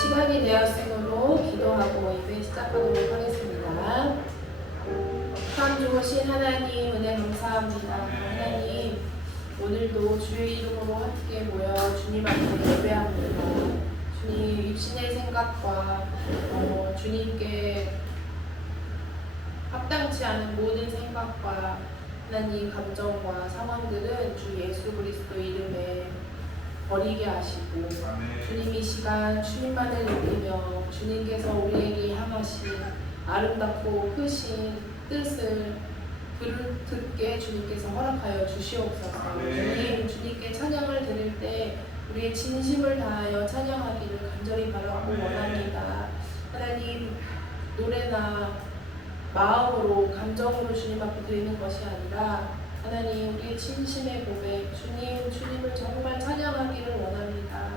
시간이 되었으므로 기도하고 예배 시작하도록 하겠습니다. 참 좋으신 하나님 은혜 감사합니다. 하나님 오늘도 주의 이름으로 함께 모여 주님 앞에 예배합니다. 주님 육신의 생각과 주님께 합당치 않은 모든 생각과 하나님 감정과 상황들은 주 예수 그리스도 이름에 버리게 하시고 주님 이 시간 주님만을 느끼며 주님께서 우리에게 향하신 아름답고 크신 뜻을 듣게 주님께서 허락하여 주시옵소서. 주님께 찬양을 드릴 때 우리의 진심을 다하여 찬양하기를 간절히 바라고 원합니다. 하나님 노래나 마음으로 감정으로 주님 앞에 드리는 것이 아니라 하나님 우리의 진심의 고백 주님을 정말 찬양하기를 원합니다.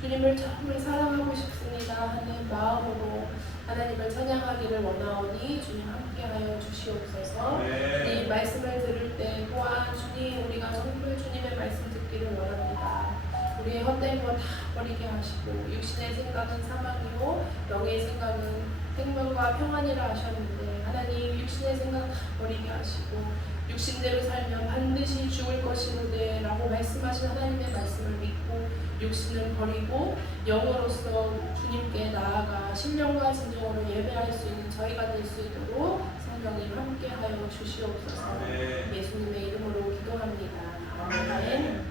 주님을 정말 사랑하고 싶습니다 하는 마음으로 하나님을 찬양하기를 원하오니 주님 함께하여 주시옵소서. 이 말씀을 들을 때 또한 주님 우리가 정말 주님의 말씀 듣기를 원합니다. 우리의 헛된 것 다 버리게 하시고 육신의 생각은 사망이요 영의 생각은 생명과 평안이라 하셨는데 하나님 육신의 생각 다 버리게 하시고 육신대로 살면 반드시 죽을 것이로되 라고 말씀하신 하나님의 말씀을 믿고 육신을 버리고 영으로서 주님께 나아가 신령과 진정으로 예배할 수 있는 저희가 될 수 있도록 성령님 함께하여 주시옵소서. 예수님의 이름으로 기도합니다. 아멘.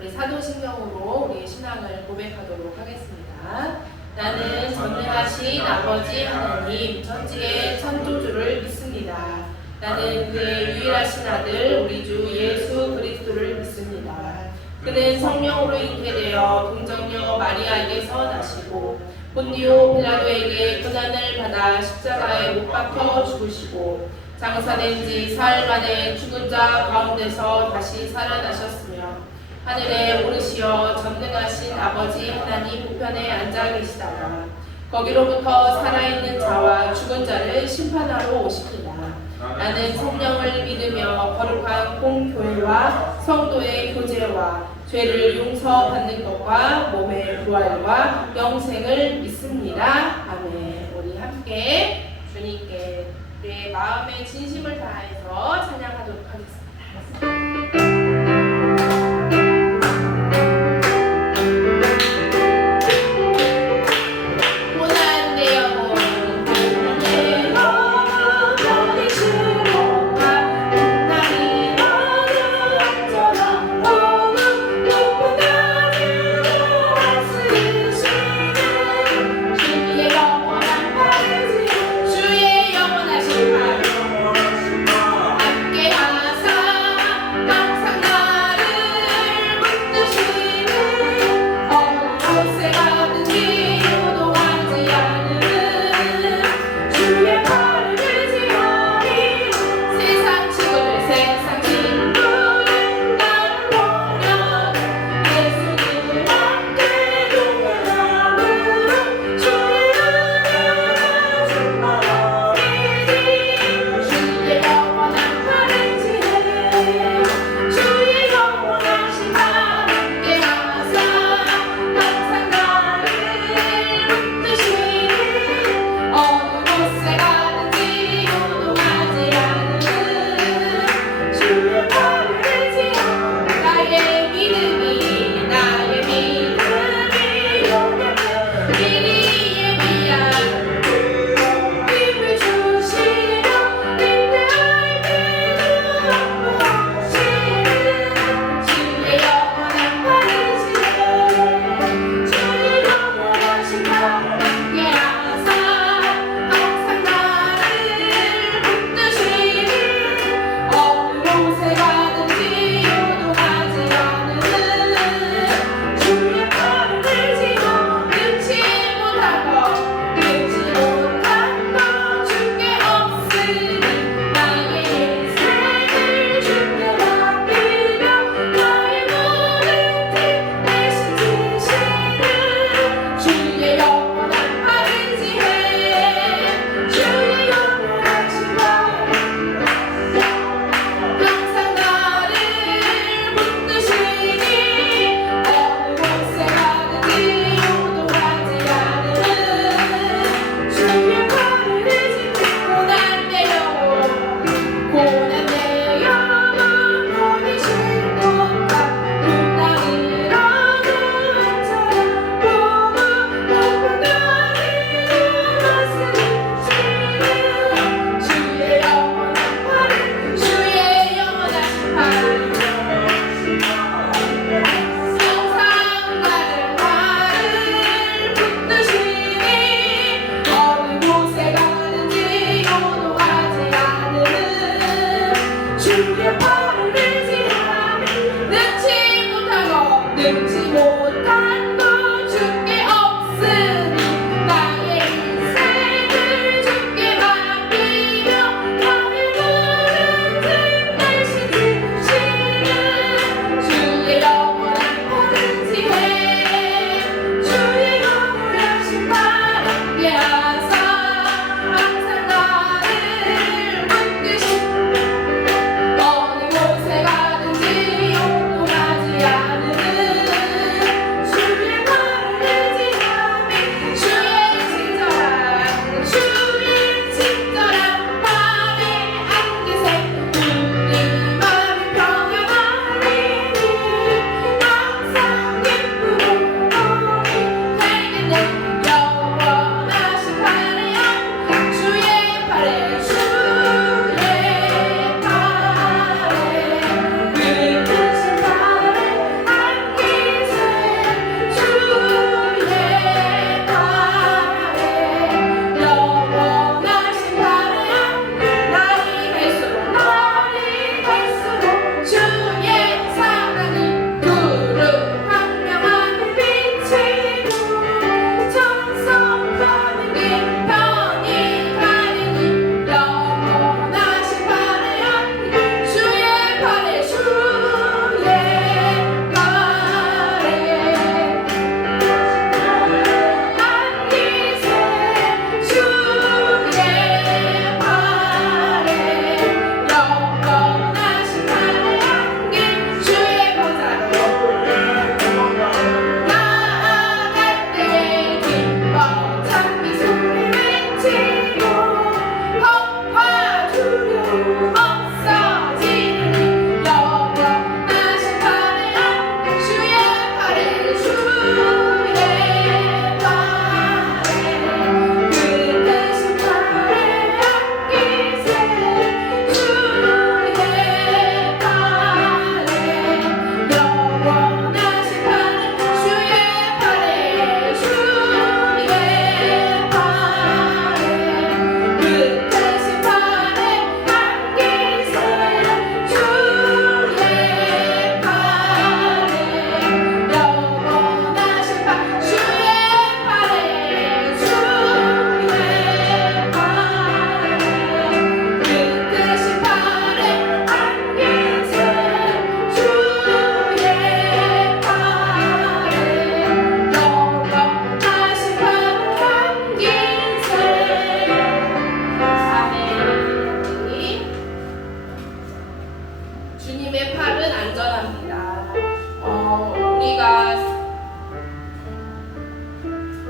우리 사도신경으로 우리의 신앙을 고백하도록 하겠습니다. 나는 전능하신 아버지 하나님 전지의 창조주를 믿습니다. 나는 그의 유일하신 아들 우리 주 예수 그리스도를 믿습니다. 그는 성령으로 잉태되어 동정녀 마리아에게서 나시고 본디오 빌라도에게 고난을 받아 십자가에 못 박혀 죽으시고 장사된 지 사흘 만에 죽은 자 가운데서 다시 살아나셨으며 하늘에 오르시어 전능하신 아버지 하나님 우편에 앉아 계시다가 거기로부터 살아있는 자와 죽은 자를 심판하러 오십니다. 나는 성령을 믿으며 거룩한 공교회와 성도의 교제와 죄를 용서받는 것과 몸의 부활과 영생을 믿습니다. 아멘. 우리 함께 주님께 우리의 마음의 진심을 다해서 찬양하도록 하겠습니다.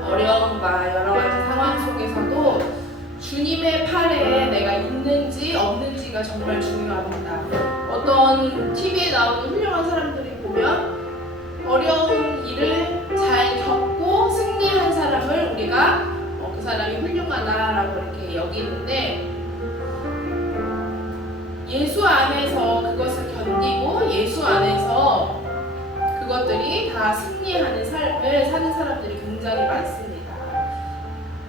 어려움과 여러 가지 상황 속에서도 주님의 팔에 내가 있는지 없는지가 정말 중요합니다. 어떤 TV에 나오는 훌륭한 사람들이 보면 어려운 일을 잘 겪고 승리한 사람을 우리가 그 사람이 훌륭하다라고 이렇게 여기는데, 예수 안에서 그것을 견디고 예수 안에서 그것들이 다 승리하는 삶을 사는 사람들이 굉장히 많습니다.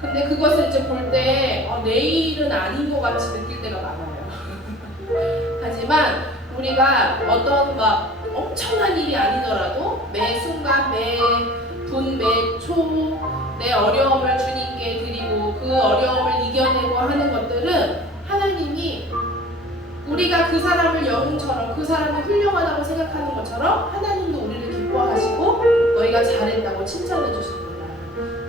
근데 그것을 이제 볼 때 내일은 아닌 것 같이 느낄 때가 많아요. 하지만 우리가 어떤 막 엄청난 일이 아니더라도 매 순간, 매 분, 매 초 내 어려움을 주님께 드리고 그 어려움을 이겨내고 하는 것들은 하나님이 우리가 그 사람을 영웅처럼, 그 사람이 훌륭하다고 생각하는 것처럼 하나님도 우리를 기뻐하시고 너희가 잘했다고 칭찬해 주십니다.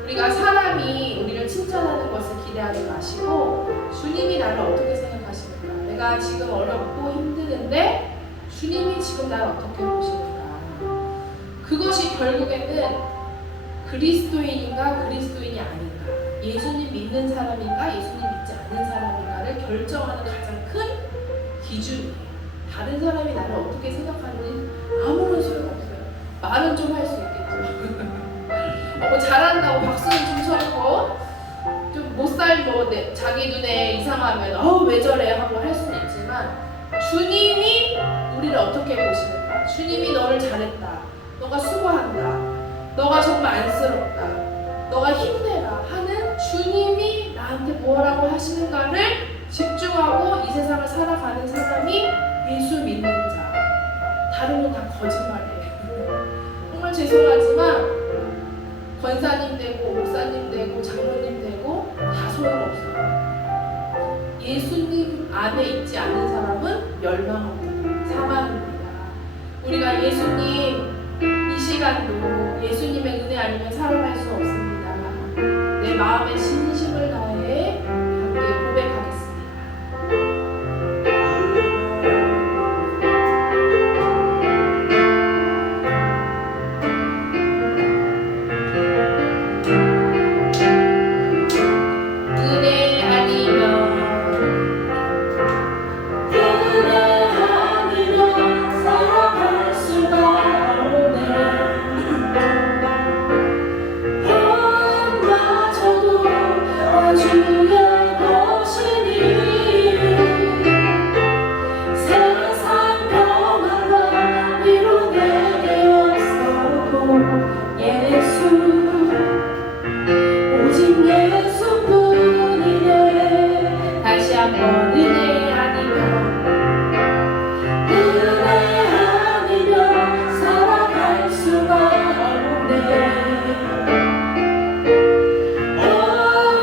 우리가 사람이 우리를 칭찬하는 것을 기대하지 마시고 주님이 나를 어떻게 생각하시는가, 내가 지금 어렵고 힘드는데 주님이 지금 나를 어떻게 보시는가, 그것이 결국에는 그리스도인인가 그리스도인이 아닌가, 예수님 믿는 사람인가 예수님 믿지 않는 사람인가를 결정하는 가장 큰 기준이에요. 다른 사람이 나를 어떻게 생각하는지 아무런 소용없어요. 말은 좀 할 수 있겠죠. 뭐 잘한다고 박수는 좀 쳐주고 좀 못살 자기 눈에 이상하면 왜 저래 하고 할 수는 있지만, 주님이 우리를 어떻게 보시는가, 주님이 너를 잘했다, 너가 수고한다, 너가 정말 안쓰럽다, 너가 힘내라 하는 주님이 나한테 뭐라고 하시는가를 집중하고 이 세상을 살아가는 사람이 예수 믿는 자. 다른 건 다 거짓말이에요. 정말 죄송하지만 권사님 되고 목사님 되고 장로님 되고 다 소용없어요. 예수님 안에 있지 않은 사람은 멸망합니다. 사망입니다. 우리가 예수님 이 시간도 예수님의 은혜 아니면 살아갈 수 없습니다. 내 마음의 진심을 다해 함께 고백하겠습니다.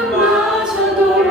엄마저도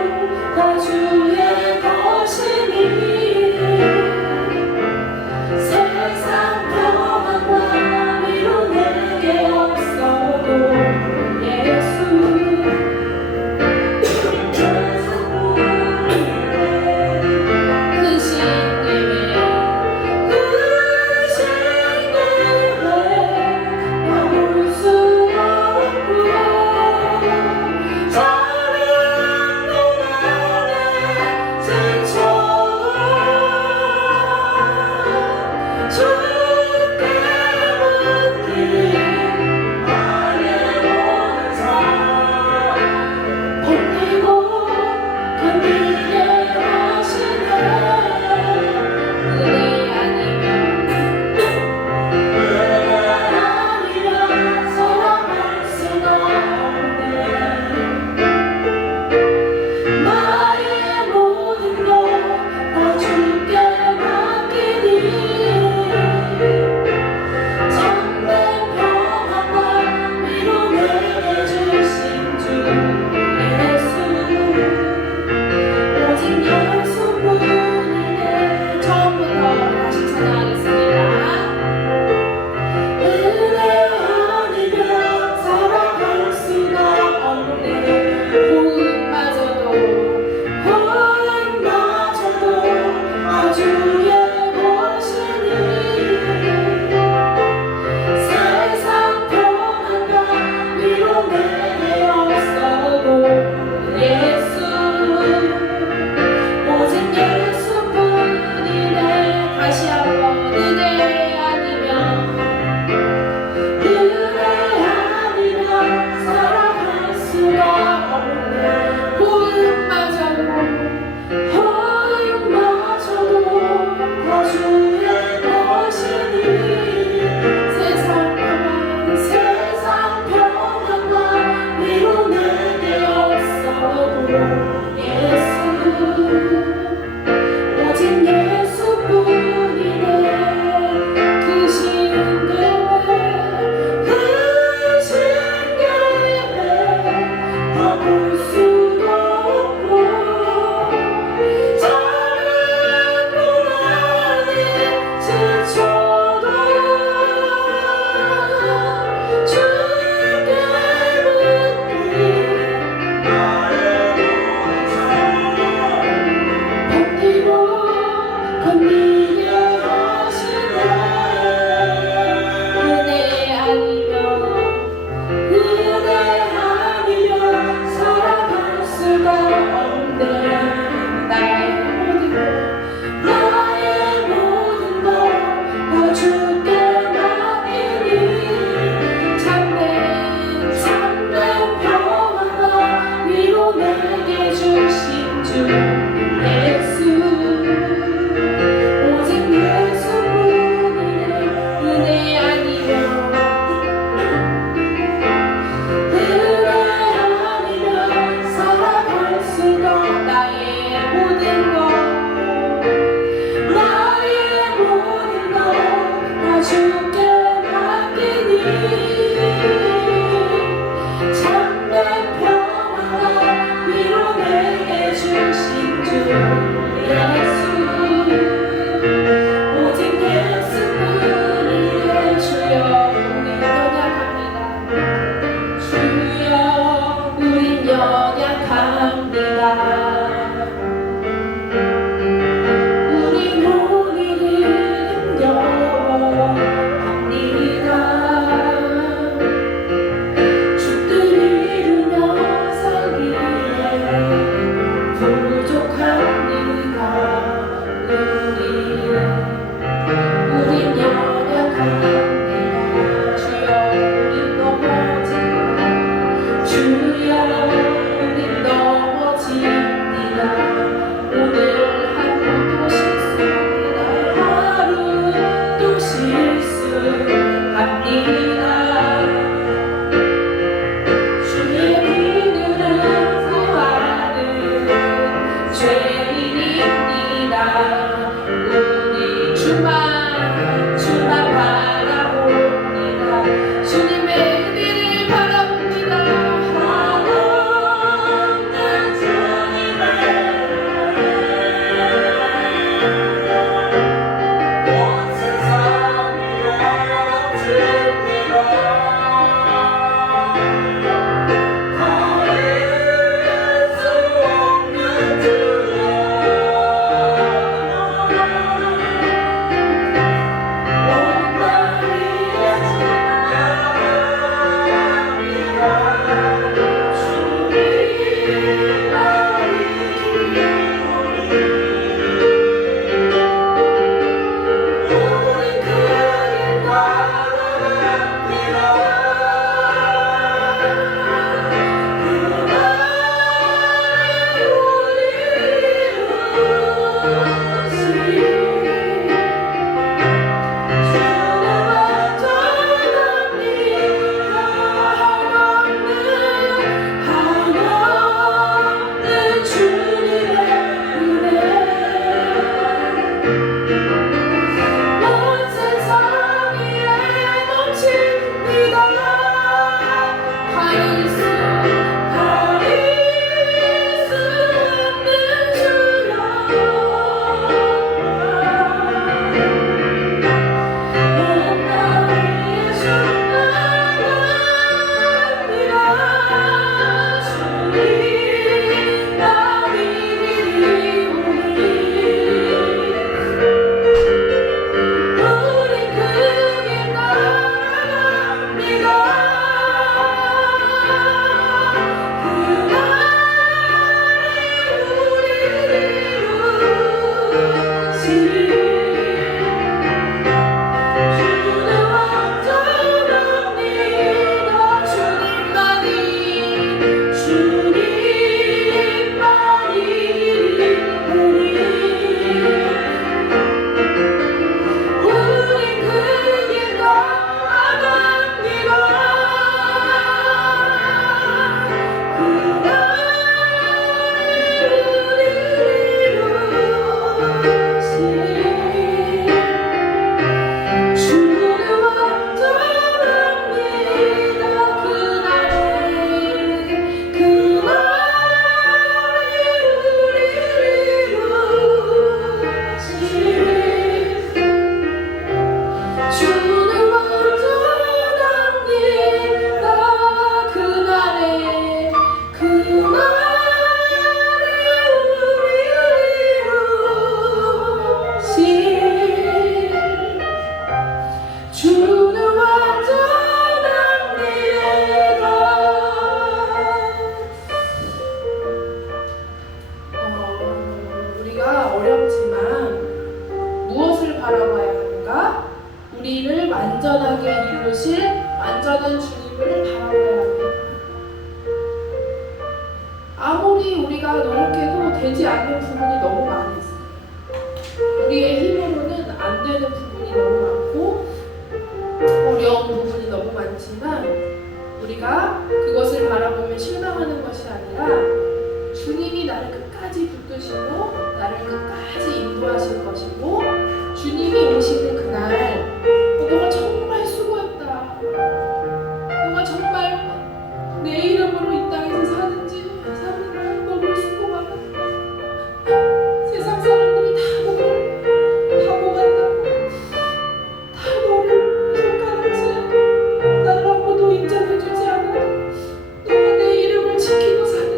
나를 아무도 인정해주지 않아. 너가 내 이름을 지키고 사는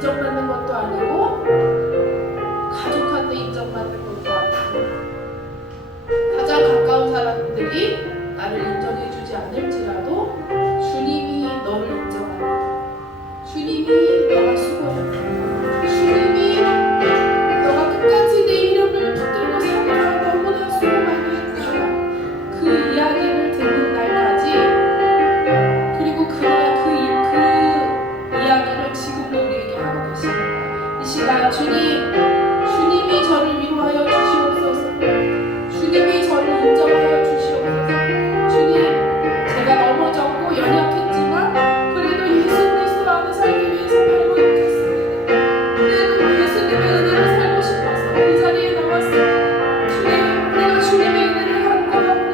인정받는 것도 아니고 가족한테 인정받는 것도 아니고 가장 가까운 사람들이 나를 인정해주지 않을지라도 주님이 너를 인정한다. 주님이 너가 수고했다. 주님이 너가 끝까지 내 이름을 붙들고 살아라 너무나 수고 많이 했다. 그 이야기를 듣는 날까지 그리고 그 이야기를 지금도 우리에게 하고 계십니다. 이 시간 주님이 저를 위로하여 주시옵소서. 주님이 저를 인정하여 주시옵소서. 주님, 제가 넘어졌고 연약했지만 그래도 예수 그리스도 안에 살기 위해서 발버둥쳤습니다. 그래도 예수님의 은혜를 살고 싶어서 이 자리에 나왔습니다. 주님, 우리가 주님의 은혜를 간구하오니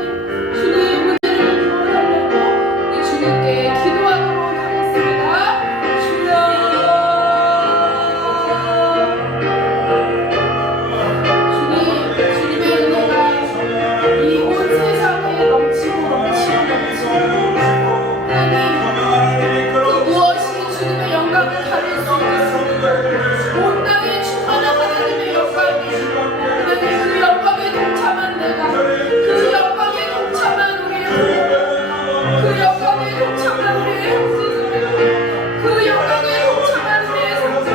주님 은혜를 부어달라고 우리 주님께 기도하도록 하겠습니다. 주님의 은혜가 이 온 세상에 넘치고 하나님, 그 무엇이 주님의 영광을 가릴 수 없겠습니까? 온 땅에 충만한 하나님의 영광이 하나님, 그 영광에 동참한 내가, 그 영광에 동참한 우리의 부모, 그 영광에 동참한 우리의 형제들, 그 영광에 동참한 우리의 성도들,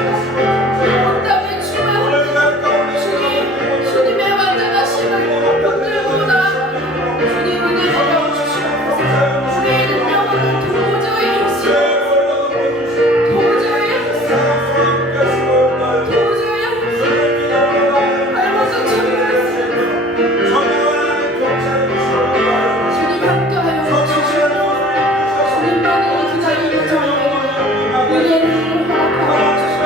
온 땅에 충만한 주님의 완전하심을 붙들고 나아가는 주님 은혜 내려주시옵소서. 우리의 능력은 도저히 할 수 없습니다. 도저히 할 수 없습니다. 도저히 할 수 없습니다. 발버둥 쳐야 주님 함께하여 주시옵소서. 주님만을 기다리는 저희에게 은혜를 허락하여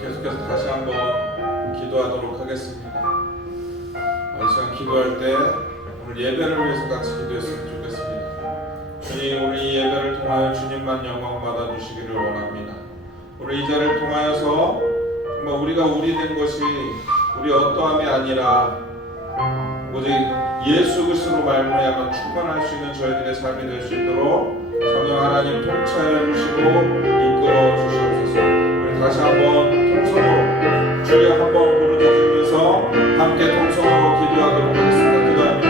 계속해서 다시 한번 기도하도록 하겠습니다. 이 시간 기도할 때 오늘 예배를 위해서 같이 기도했으면 좋겠습니다. 주님, 우리 예배를 통하여 주님만 영광 받아주시기를 원합니다. 우리 이 자리를 통하여서 정말 우리가 우리 된 것이 우리 어떠함이 아니라 오직 예수 그리스도로 말미암아 충만할 수 있는 저희들의 삶이 될 수 있도록 성령 하나님 통치하여 주시고 이끌어 주시옵소서. 우리 다시 한번 통성으로 주여 한번 부르짖으면서 함께 통성으로 기도하도록 하겠습니다. 기도합니다.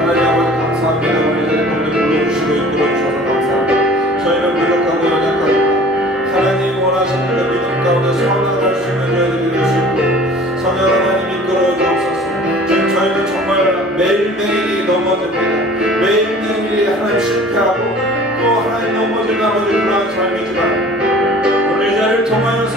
하나님 아버지 감사합니다. 우리 자리 가운데 불러주시고 이끌어주셔서 감사합니다. 저희는 부족하고 연약하지만 하나님 원하시는 그 믿음 가운데 서나갈 수 있는 저희들이 될 수 있도록 성령 하나님 이끌어 주옵소서. 지금 저희는 정말 매일매일이 넘어집니다. 매일매일이 하나님 실패하고 또 하나님 넘어질 그러한 삶이지만 오늘 이 자리를 통하여서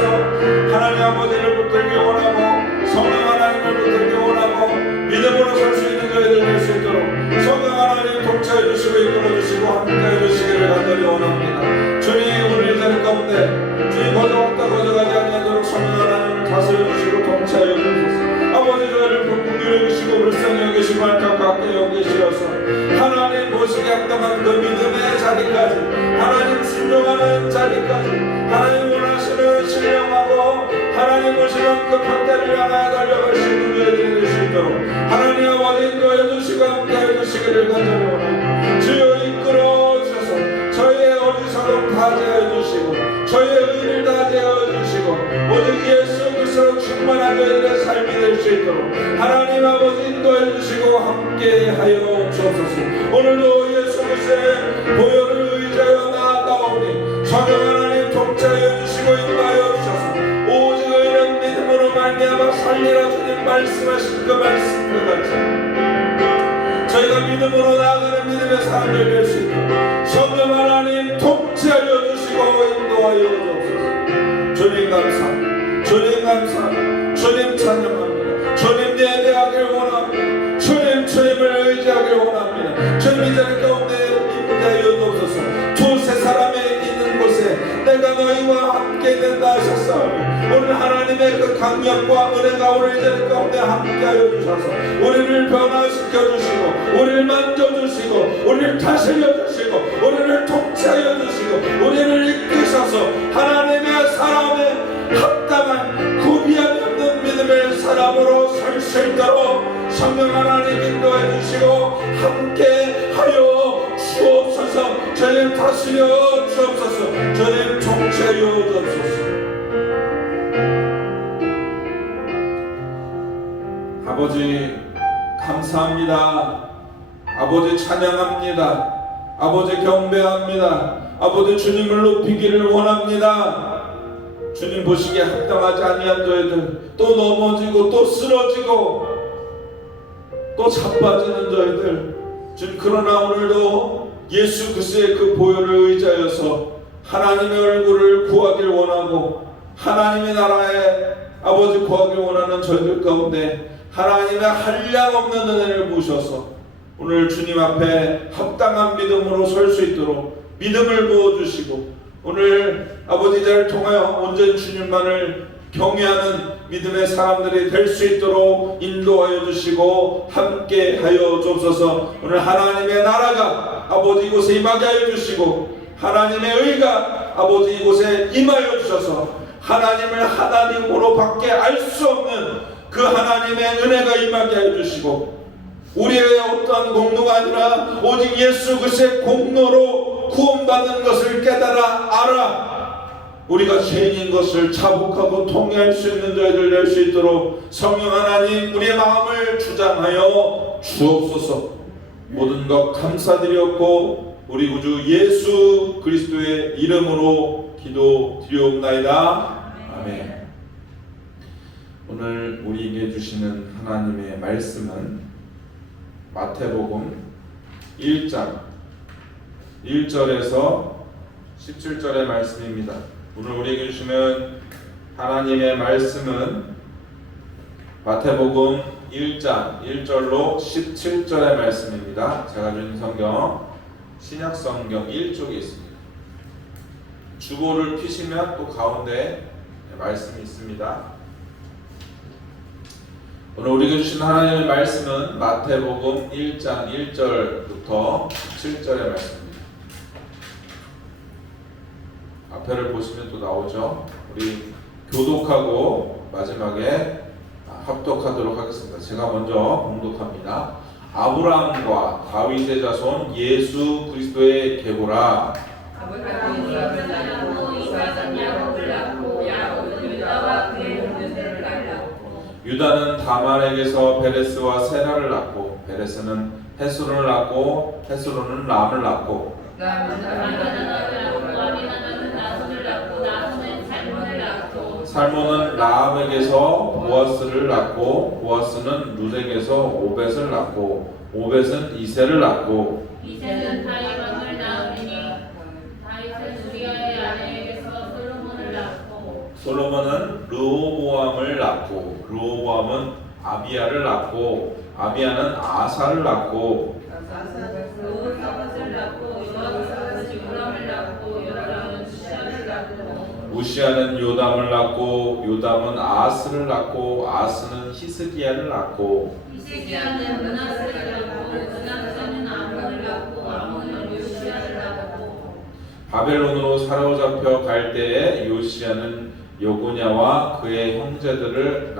하나님 아버지를 붙들기 원하고 성령 하나님을 붙들기 원하고 믿음으로 설 수 있는 저희들 될 수 있도록 성령 하나님 통치해 주시고 이끌어 주시고 함께해 주시기를 간절히 원합니다. 주님, 오늘 이 자리 가운데 주님 거저왔다 거저가지 아니하도록 성령 하나님을 다스려 주시고 통치하여 주소서. 아버지 저희를 긍휼히 여기시고 불쌍히 여기시고 안타깝게 여기시어서 하나님 모시게 합당한 그 믿음의 자리까지 하나님 순종하는 자리까지 하나님 원하시는 신령하고 하나님 모시는 그 판대를 향하여 달려갈 수 있는 저희들이 될 수 있도록 하나님 아버지 인도해 주시고 함께해 주시기를 간절히 원합니다. 주여 이끌어 주셔서 저희의 어리석음 다 제어주시고 저희의 의를 다 제어주시고 오직 예수 그리스도로 충만한 저희들의 삶이 될 수 있도록 하나님 아버지 인도해 주시고 함께하여 주옵소서. 오늘도 예수 그리스도의 보혈을 의지하여 나아가오니 성령 하나님 통치하여 주시고 인도하여 주셔서 오직 의는 믿음으로 말미암아 살리라 주님 말씀하신 그 말씀과 같이 저희가 믿음으로 나아가는 믿음의 사람들 될 수 있도록 성령 하나님 통치하여 주시고 인도하여 주옵소서. 주님 감사합니다. 주님 감사합니다. 주님 찬양합니다. 주님 예배하길 원합니다. 주님을 의지하길 원합니다. 주님 이 자리 가운데 임재하여 주옵소서. 두세 사람이 있는 곳에 내 내가 너희와 함께 된다 하셨사오니 오늘 하나님의 그 강력과 은혜가 우리 자리 가운데 함께하여 주셔서 우리를 변화시켜 주시고 우리를 만져주시고 우리를 다스려 주시고 우리를 통치하여 주시고 우리를 이끄셔서 하나님의 사람의 합당한 구비함이 없는 믿음의 사람으로 설 수 있도록 성령 하나님 인도해 주시고 함께 하여 주옵소서. 저희를 다스려 주옵소서. 저희를 통치하여 주옵소서. 아버지 감사합니다. 아버지 찬양합니다. 아버지 경배합니다. 아버지 주님을 높이기를 원합니다. 주님 보시기에 합당하지 아니한 저희들, 또 넘어지고 또 쓰러지고 또 자빠지는 저희들, 주님 그러나 오늘도 예수 그리스도의 그 보혈을 의지하여서 하나님의 얼굴을 구하길 원하고 하나님의 나라에 아버지 구하길 원하는 저희들 가운데 하나님의 한량없는 은혜를 부으셔서 오늘 주님 앞에 합당한 믿음으로 설 수 있도록 믿음을 부어주시고 오늘 아버지 자를 통하여 온전히 주님만을 경외하는 믿음의 사람들이 될 수 있도록 인도하여 주시고 함께 하여 주옵소서. 오늘 하나님의 나라가 아버지 이곳에 임하게 하여 주시고 하나님의 의가 아버지 이곳에 임하여 주셔서 하나님을 하나님으로 밖에 알 수 없는 그 하나님의 은혜가 임하게 하여 주시고 우리의 어떠한 공로가 아니라 오직 예수 그리스도의 공로로 구원받는 것을 깨달아 알아 우리가 죄인인 것을 자복하고 통회할 수 있는 저희들 될 수 있도록 성령 하나님 우리의 마음을 주장하여 주옵소서. 모든 것 감사드렸고 우리 구주 예수 그리스도의 이름으로 기도드리옵나이다. 아멘. 오늘 우리에게 주시는 하나님의 말씀은 마태복음 1장 1절에서 17절의 말씀입니다. 오늘 우리에게 주시는 하나님의 말씀은 마태복음 1장 1절로 17절의 말씀입니다. 제가 준 성경 신약성경 1쪽에 있습니다. 주보를 피시면 또 가운데 말씀이 있습니다. 오늘 우리에게 주신 하나님의 말씀은 마태복음 1장 1절부터 17절의 말씀입니다. 앞에를 보시면 또 나오죠. 우리 교독하고 마지막에 합독하도록 하겠습니다. 제가 먼저 봉독합니다. 아브라함과 다윗의 자손 예수 그리스도의 계보라. 아브라함이 이삭을 낳고 이삭은 야곱을 낳고 야곱은 유다와 그의 형제들을 낳고 유다는 다말에게서 베레스와 세라를 낳고 베레스는 헤스론을 낳고 헤스론은 람을 낳고 살몬은 라합에게서 보아스를 낳고 보아스는 룻에게서 오벳을 낳고 오벳은 이새를 낳고 이새는 다윗 왕을 낳으니 다윗은 우리아의 아내에게서 솔로몬을 낳고 솔로몬은 르호보암을 낳고 르호보암은 아비야를 낳고 아비야는 아사를 낳고 요사밧을 낳고 요사밧은 요람을 낳고 요람은 우시아를 낳고 우시아는 요담을 낳고 요담은 아스를 낳고 아스는 히스기야를 낳고 히스기야는 므낫세를 낳고 므낫세는 아몬을 낳고 아몬은 요시아를 낳고 바벨론으로 사로잡혀 갈 때에 요시아는 여고냐와 그의 형제들을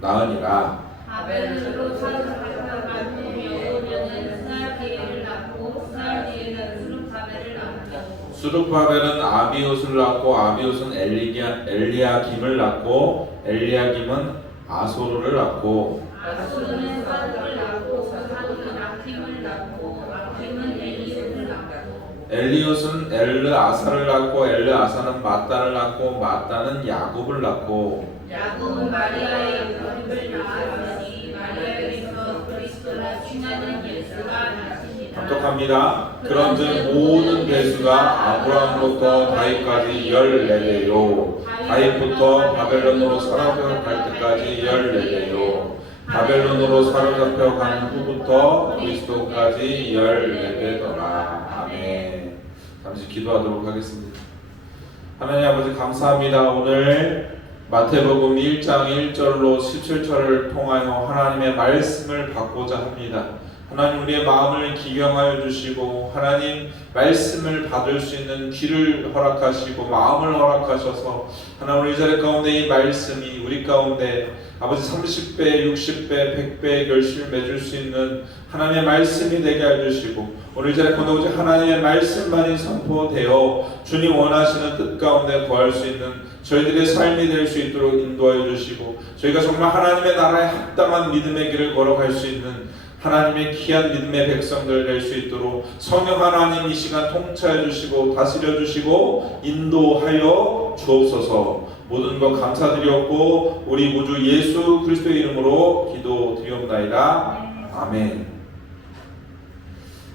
낳으니라. 바벨론으로 사로잡혀 간 후 여고냐는 스알디엘을 낳고 스알디엘은 수룹바벨을 낳고 수룹바벨은 아비옷을 낳고 아비옷은 엘리야김을 낳고 엘리야김은 아소르를 낳고 아소르는 사독을 낳고 사독은 아킴을 낳고 아킴은 엘리옷을 낳고 엘리옷은 엘르아사를 낳고 엘르아사는 마따를 낳고 마따는 야곱을 낳고 야곱은 마리아의 요셉을 낳았으니 마리아에게서 그리스도라 칭하는 예수가 나십니다. 합독합니다. 그런즉 모든 배수가 아브라함부터 다윗까지 14대요 다윗부터 바벨론으로 사로잡혀 갈 때까지 14대요 바벨론으로 사로잡혀 간 후부터 그리스도까지 14대더라. 아멘. 잠시 기도하도록 하겠습니다. 하나님 아버지 감사합니다. 오늘 마태복음 1장 1절로 17절을 통하여 하나님의 말씀을 받고자 합니다. 하나님 우리의 마음을 기경하여 주시고 하나님 말씀을 받을 수 있는 귀를 허락하시고 마음을 허락하셔서 하나님 우리 자리 가운데 이 말씀이 우리 가운데 아버지 30배, 60배, 100배의 결실을 맺을 수 있는 하나님의 말씀이 되게 해주시고 오늘 자리 가운데 오직 하나님의 말씀만이 선포되어 주님 원하시는 뜻 가운데 구할 수 있는 저희들의 삶이 될 수 있도록 인도하여 주시고 저희가 정말 하나님의 나라에 합당한 믿음의 길을 걸어갈 수 있는 하나님의 귀한 믿음의 백성들 될 수 있도록 성령 하나님 이 시간 통치해 주시고 다스려 주시고 인도하여 주옵소서. 모든 것 감사드렸고 우리 구주 예수 그리스도의 이름으로 기도드리옵나이다. 아멘.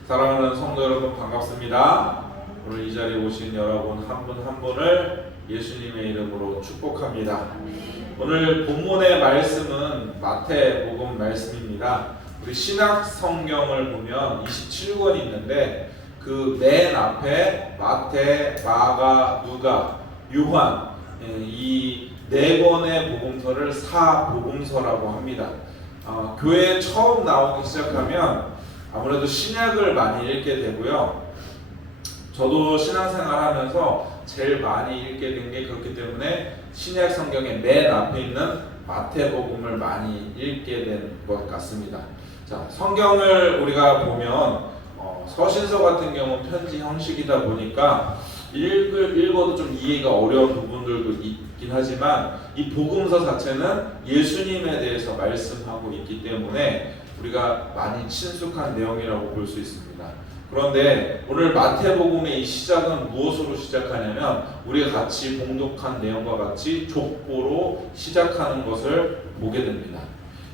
사랑하는 성도 여러분 반갑습니다. 오늘 이 자리에 오신 여러분 한 분 한 분을 예수님의 이름으로 축복합니다. 오늘 본문의 말씀은 마태복음 말씀입니다. 우리 신약 성경을 보면 27권이 있는데 그 맨 앞에 마태, 마가, 누가, 요한 이 네 권의 복음서를 사복음서라고 합니다. 교회에 처음 나오기 시작하면 아무래도 신약을 많이 읽게 되고요. 저도 신앙생활하면서 제일 많이 읽게 된 게 그렇기 때문에 신약 성경의 맨 앞에 있는 마태복음을 많이 읽게 된 것 같습니다. 자, 성경을 우리가 보면 서신서 같은 경우는 편지 형식이다 보니까 읽어도 좀 이해가 어려운 부분들도 있긴 하지만 이 복음서 자체는 예수님에 대해서 말씀하고 있기 때문에 우리가 많이 친숙한 내용이라고 볼 수 있습니다. 그런데 오늘 마태복음의 이 시작은 무엇으로 시작하냐면 우리가 같이 봉독한 내용과 같이 족보로 시작하는 것을 보게 됩니다.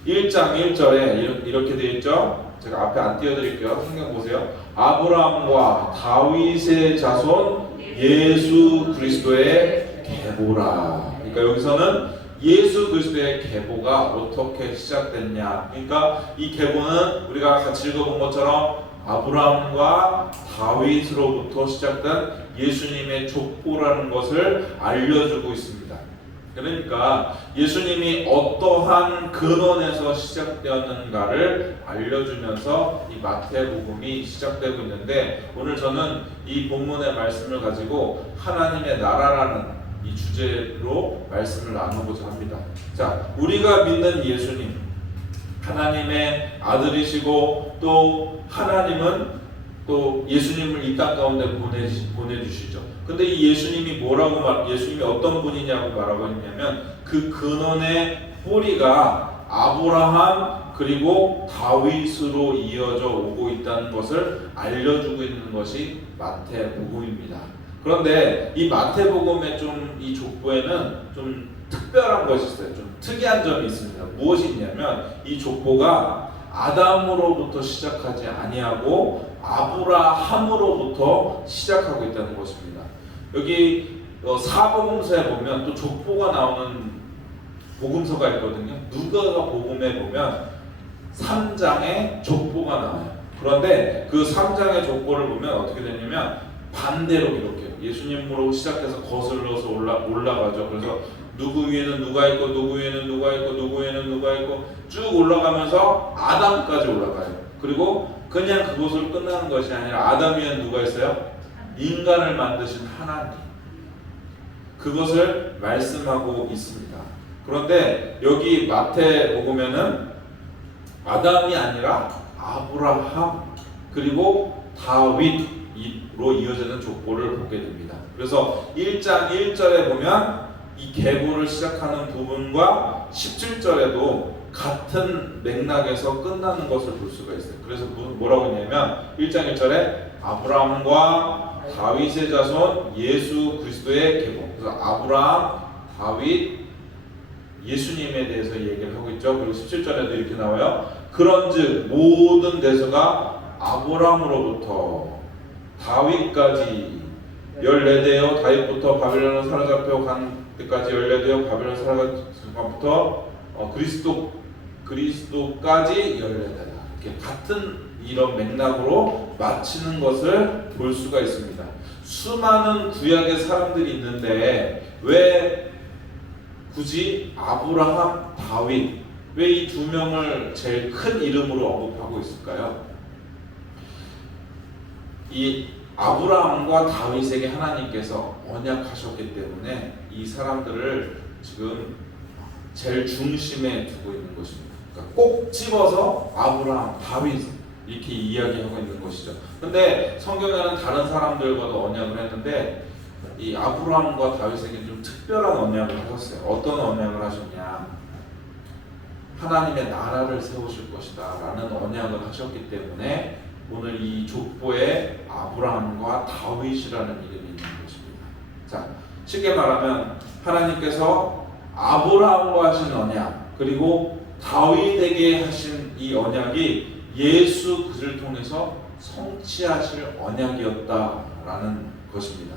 1장 1절에 이렇게 되어 있죠. 제가 앞에 안 띄워드릴게요. 성경 보세요. 아브라함과 다윗의 자손 예수 그리스도의 계보라. 그러니까 여기서는 예수 그리스도의 계보가 어떻게 시작됐냐. 그러니까 이 계보는 우리가 같이 읽어본 것처럼 아브라함과 다윗으로부터 시작된 예수님의 족보라는 것을 알려주고 있습니다. 그러니까 예수님이 어떠한 근원에서 시작되었는가를 알려주면서 이 마태복음이 시작되고 있는데 오늘 저는 이 본문의 말씀을 가지고 하나님의 나라라는 이 주제로 말씀을 나누고자 합니다. 자, 우리가 믿는 예수님 하나님의 아들이시고 또 하나님은 또 예수님을 이 땅 가운데 보내주시죠. 근데 이 예수님이 예수님이 어떤 분이냐고 말하고 있냐면 그 근원의 뿌리가 아브라함 그리고 다윗으로 이어져 오고 있다는 것을 알려주고 있는 것이 마태복음입니다. 그런데 이 마태복음의 이 족보에는 좀 특별한 것이 있어요. 좀 특이한 점이 있습니다. 무엇이 있냐면 이 족보가 아담으로부터 시작하지 아니하고 아브라함으로부터 시작하고 있다는 것입니다. 여기 사복음서에 보면 또 족보가 나오는 복음서가 있거든요. 누가가 복음에 보면 3장의 족보가 나와요. 그런데 그 3장의 족보를 보면 어떻게 되냐면 반대로 기록해요. 예수님으로 시작해서 거슬러서 올라가죠. 그래서 누구 위에는 누가 있고 누구 위에는 누가 있고 누구 위에는 누가 있고 쭉 올라가면서 아담까지 올라가요. 그리고 그냥 그곳으로 끝나는 것이 아니라 아담 위에는 누가 있어요? 인간을 만드신 하나님. 그것을 말씀하고 있습니다. 그런데 여기 마태복음에는 아담이 아니라 아브라함 그리고 다윗으로 이어지는 족보를 보게 됩니다. 그래서 1장 1절에 보면 이 계보를 시작하는 부분과 17절에도 같은 맥락에서 끝나는 것을 볼 수가 있어요. 그래서 뭐라고 했냐면 1장 1절에 아브라함과 다윗의 자손 예수 그리스도의 계보. 그래서 아브라함, 다윗, 예수님에 대해서 얘기를 하고 있죠. 그리고 17절에도 이렇게 나와요. 그런즉 모든 대서가 아브라함으로부터 다윗까지 14대요. 다윗부터 바벨론으로 사로잡혀 간 때까지 14대요. 바벨론 사로잡혀부터 그리스도까지 14대다. 이렇게 같은 이런 맥락으로 마치는 것을 볼 수가 있습니다. 수많은 구약의 사람들이 있는데 왜 굳이 아브라함, 다윗, 왜 이 두 명을 제일 큰 이름으로 언급하고 있을까요? 이 아브라함과 다윗에게 하나님께서 언약하셨기 때문에 이 사람들을 지금 제일 중심에 두고 있는 것입니다. 그러니까 꼭 집어서 아브라함, 다윗 이렇게 이야기하고 있는 것이죠. 근데 성경에는 다른 사람들과도 언약을 했는데 이 아브라함과 다윗에게 좀 특별한 언약을 하셨어요. 어떤 언약을 하셨냐? 하나님의 나라를 세우실 것이다 라는 언약을 하셨기 때문에 오늘 이 족보에 아브라함과 다윗이라는 이름이 있는 것입니다. 자, 쉽게 말하면 하나님께서 아브라함과 하신 언약 그리고 다윗에게 하신 이 언약이 예수 그를 통해서 성취하실 언약이었다라는 것입니다.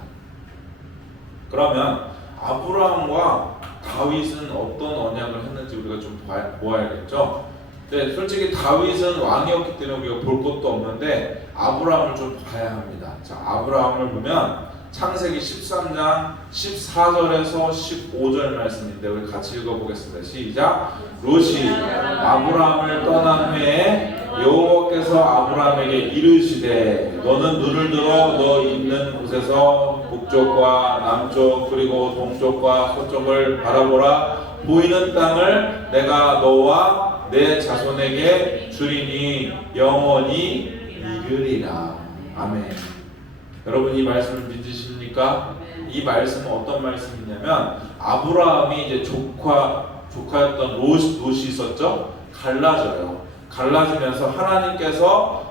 그러면 아브라함과 다윗은 어떤 언약을 했는지 우리가 좀 보아야겠죠. 네, 솔직히 다윗은 왕이었기 때문에 우리가 볼 것도 없는데 아브라함을 좀 봐야 합니다. 자, 아브라함을 보면 창세기 13장 14절에서 15절 말씀인데 우리 같이 읽어보겠습니다. 시작. 롯이 아브라함을 떠난 후에 여호와께서 아브라함에게 이르시되 너는 눈을 들어 너 있는 곳에서 북쪽과 남쪽 그리고 동쪽과 서쪽을 바라보라. 보이는 땅을 내가 너와 내 자손에게 주리니 영원히 이르리라. 아멘. 여러분 이 말씀을 믿으십니까? 이 말씀은 어떤 말씀이냐면 아브라함이 이제 조카였던 롯이 있었죠. 갈라져요. 갈라지면서 하나님께서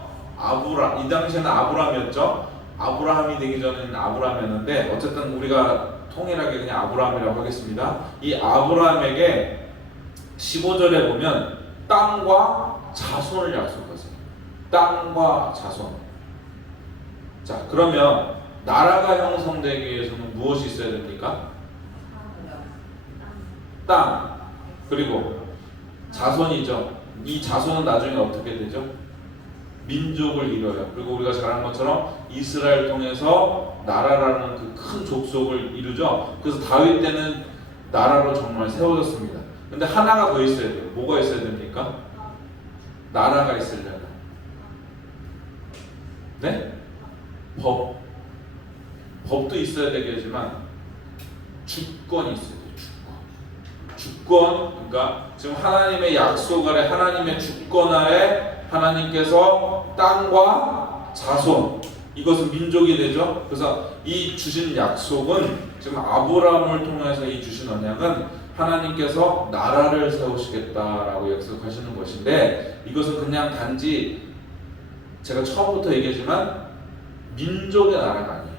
이 당시에는 아브라함이었죠. 아브라함이 되기 전에는 아브라함이었는데 어쨌든 우리가 통일하게 그냥 아브라함이라고 하겠습니다. 이 아브라함에게 15절에 보면 땅과 자손을 약속하세요. 땅과 자손. 자, 그러면 나라가 형성되기 위해서는 무엇이 있어야 됩니까? 땅 그리고 자손이죠. 이 자손은 나중에 어떻게 되죠? 민족을 이뤄요. 그리고 우리가 잘 아는 것처럼 이스라엘 통해서 나라라는 그 큰 족속을 이루죠. 그래서 다윗 때는 나라로 정말 세워졌습니다. 근데 하나가 더 있어야 돼요. 뭐가 있어야 됩니까? 나라가 있으려면 네? 법도 있어야 되겠지만 주권이 있어야 돼요. 주권. 그러니까 지금 하나님의 약속 아래 하나님의 주권 아래 하나님께서 땅과 자손 이것은 민족이 되죠. 그래서 이 주신 약속은 지금 아브라함을 통해서 이 주신 언약은 하나님께서 나라를 세우시겠다라고 약속하시는 것인데 이것은 그냥 단지 제가 처음부터 얘기했지만 민족의 나라가 아니에요.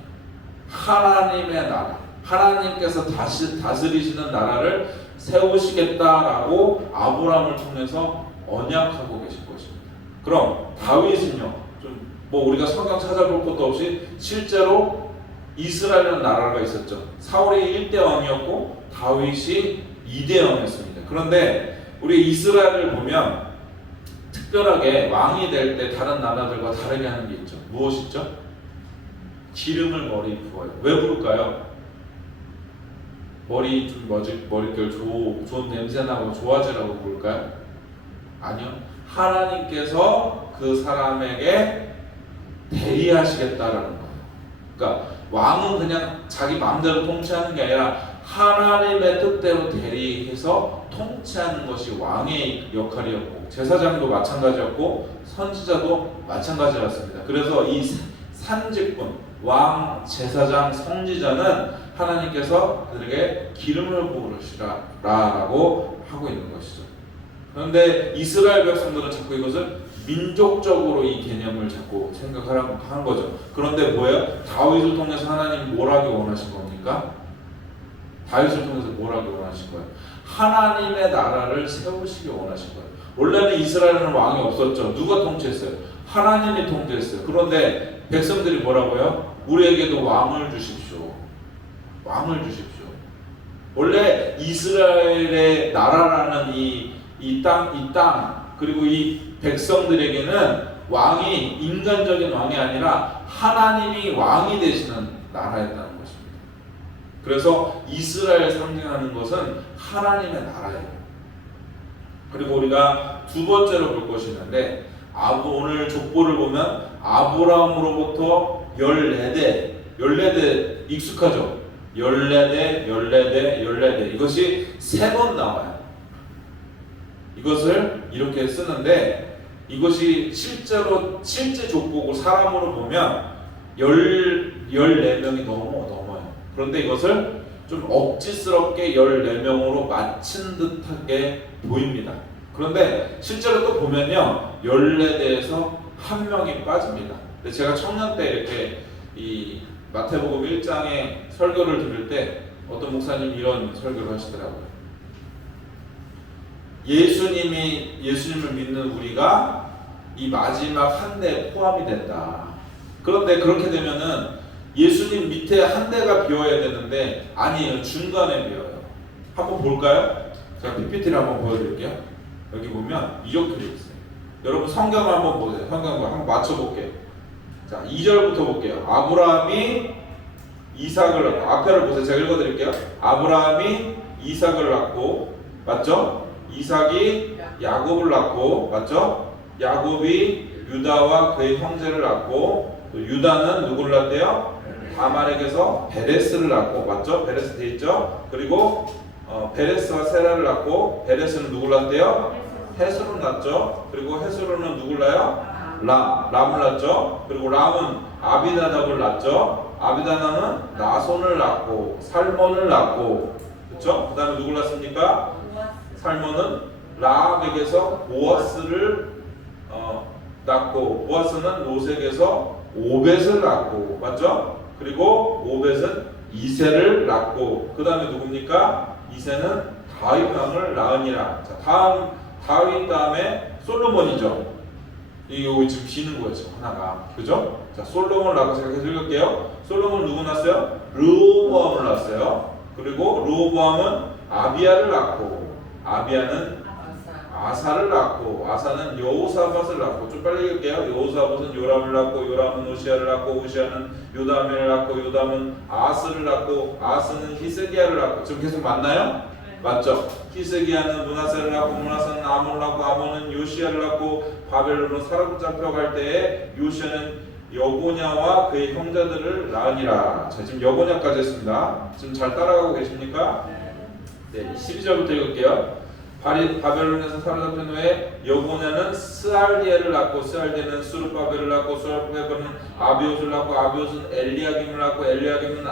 하나님의 나라, 하나님께서 다스리시는 나라를 세우시겠다라고 아브라함을 통해서 언약하고 계신 것입니다. 그럼 다윗은요, 뭐 우리가 성경 찾아볼 것도 없이 실제로 이스라엘이라는 나라가 있었죠. 사울이 1대 왕이었고 다윗이 2대 왕이었습니다. 그런데 우리 이스라엘을 보면 특별하게 왕이 될 때 다른 나라들과 다르게 하는 게 있죠. 무엇이죠? 기름을 머리에 부어요. 왜 부을까요? 머릿결 좋은 냄새 나고 좋아지라고 부을까요? 아니요. 하나님께서 그 사람에게 대리하시겠다라는 거예요. 그러니까 왕은 그냥 자기 마음대로 통치하는 게 아니라 하나님의 뜻대로 대리해서 통치하는 것이 왕의 역할이었고 제사장도 마찬가지였고 선지자도 마찬가지였습니다. 그래서 이 산직분, 왕, 제사장, 선지자는 하나님께서 그들에게 기름을 부으시라라고 하고 있는 것이죠. 그런데 이스라엘 백성들은 자꾸 이것을 민족적으로 이 개념을 자꾸 생각하라고 하는 거죠. 그런데 뭐예요? 다윗을 통해서 하나님 뭘 하기 원하신 겁니까? 다윗을 통해서 뭘 하기 원하신 거예요? 하나님의 나라를 세우시기 원하신 거예요. 원래는 이스라엘에는 왕이 없었죠. 누가 통치했어요? 하나님이 통치했어요. 그런데 백성들이 뭐라고요? 우리에게도 왕을 주십시오. 왕을 주십시오. 원래 이스라엘의 나라라는 이 땅 그리고 이 백성들에게는 왕이 인간적인 왕이 아니라 하나님이 왕이 되시는 나라였다는 것입니다. 그래서 이스라엘 상징하는 것은 하나님의 나라예요. 그리고 우리가 두 번째로 볼 것이 있는데, 오늘 족보를 보면 아브라함으로부터 14대 익숙하죠? 14대 이것이 3번 나와요. 이것을 이렇게 쓰는데, 이것이 실제 족보고 사람으로 보면 14명이 넘어요. 그런데 이것을 좀 억지스럽게 14명으로 맞춘 듯하게 보입니다. 그런데 실제로 또 보면요, 14대에서 한 명이 빠집니다. 근데 제가 청년 때 이렇게 이 마태복음 1장에 설교를 들을 때 어떤 목사님이 이런 설교를 하시더라고요. 예수님을 믿는 우리가 이 마지막 한 대에 포함이 된다. 그런데 그렇게 되면은 예수님 밑에 한 대가 비어야 되는데 아니에요. 중간에 비어요. 한번 볼까요? 제가 PPT를 한번 보여드릴게요. 여기 보면 이렇게 되어 있어요. 여러분 성경을 한번 보세요. 성경을 한번 맞춰볼게요. 자, 2절부터 볼게요. 아브라함이 이삭을 낳고, 앞에를 보세요. 제가 읽어드릴게요. 아브라함이 이삭을 낳고, 맞죠? 이삭이 야곱을 낳고, 맞죠? 야곱이 유다와 그의 형제를 낳고, 또 유다는 누구를 낳대요? 다말에게서 베레스를 낳고, 맞죠? 베레스 돼 있죠? 그리고 베레스와 세라를 낳고, 베레스는 누구를 낳대요? 헤스론을 낳죠? 그리고 헤스론은 누구를 낳아요? 람을 낳죠? 그리고 람은 아비나답을 낳죠? 아비나답은 나손을 낳고, 살몬을 낳고, 그렇죠? 그 다음에 누구를 낳습니까? 살몬은 라합에게서 보아스를 낳고, 보아스는 롯에게서 오벳을 낳고, 맞죠? 그리고 오벳은 이새를 낳고, 그 다음에 누굽니까? 이새는 다윗 왕을 낳으니라. 자, 다음 다윗 다음에 솔로몬이죠. 이거 지금 비는 거예요, 지금 하나가, 그죠? 자, 솔로몬을 낳고, 제가 계속 읽을게요. 솔로몬 누구 낳았어요? 르호보암을 낳았어요. 그리고 르호보암은 아비야를 낳고, 아비야는 아사를 낳고, 아사는 여호사밧을 낳고, 좀 빨리 읽을게요. 여호사밧은 요람을 낳고, 요람은 오시아를 낳고, 오시아는 요담을 낳고, 요담은 아스를 낳고, 아스는 히스기야를 낳고. 지금 계속 맞나요? 맞죠? 히스기야는 므낫세를 낳고, 므낫세는 아몬을 낳고, 아몬은 요시야를 낳고, 바벨론으로 사로잡혀갈 때에 요시야는 여고냐와 그의 형제들을 낳으니라. 자, 지금 여고냐까지 했습니다. 지금 잘 따라가고 계십니까? 네, 12절부터 읽을게요. 바벨론에서 사로잡힌 후에 여고냐는 스알디엘을 낳고, 스알디엘은 수르바벨을 낳고, 수르바벨은 아비옷을 낳고, 아비옷은 엘리야김을 낳고, 엘리야김은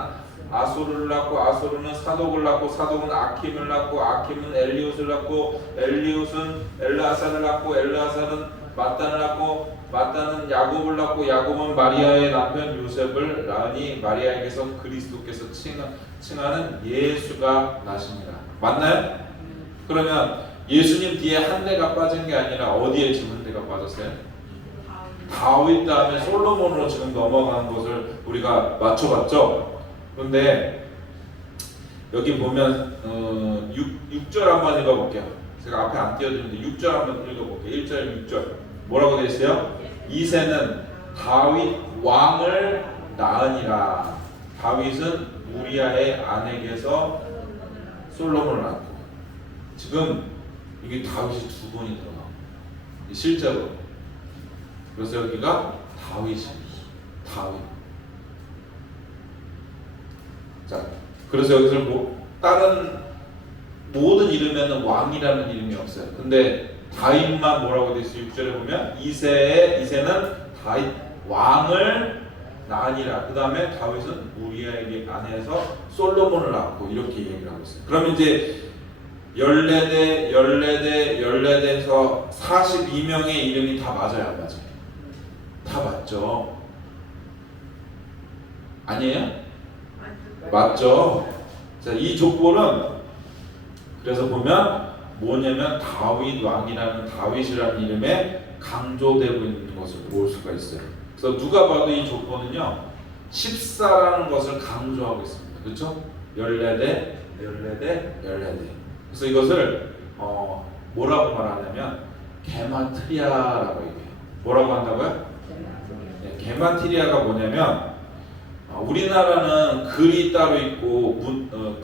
아소르를 낳고, 아소르는 사독을 낳고, 사독은 아킴을 낳고, 아킴은 엘리옷을 낳고, 엘리옷은 엘르아살을 낳고, 엘르아살은 마단을 낳고, 마단은 야곱을 낳고, 야곱은 마리아의 남편 요셉을 낳으니 마리아에게서 그리스도께서 칭하는 예수가 나십니다. 맞나요? 그러면 예수님 뒤에 한 대가 빠진 게 아니라 어디에 지금 한 대가 빠졌어요? 다윗 다음에 솔로몬으로 지금 넘어간 것을 우리가 맞춰봤죠? 그런데 여기 보면 6절 한번 읽어볼게요. 제가 앞에 안 띄워드리는데 6절 한번 읽어볼게요. 1절 6절 뭐라고 되어 있어요? 이새는 다윗 왕을 낳으니라. 다윗은 우리아의 아내에게서 솔로몬을 낳고, 지금 이게 다윗이 두 번이 들어가 실제로. 그래서 여기가 다윗입니다. 다윗. 자, 그래서 여기서 다른 모든 이름에는 왕이라는 이름이 없어요. 근데 다윗만 뭐라고 되어 있어요? 6절에 보면 이새는 다윗 왕을 낳으니라. 그 다음에 다윗은 우리아에게 아내에서 솔로몬을 낳고, 이렇게 얘기를 하고 있어요. 그러면 이제 14대에서 42명의 이름이 다 맞아요, 안 맞아요? 다 맞죠? 아니에요? 맞죠? 자, 이 족보는 그래서 보면 뭐냐면 다윗 왕이라는, 다윗이라는 이름에 강조되고 있는 것을 볼 수가 있어요. 그래서 누가 봐도 이 족보는요 14라는 것을 강조하고 있습니다. 그렇죠? 14대. 그래서 이것을 뭐라고 말하냐면 게마트리아라고 얘기해요. 뭐라고 한다고요? 네, 게마트리아가 뭐냐면 우리나라는 글이 따로 있고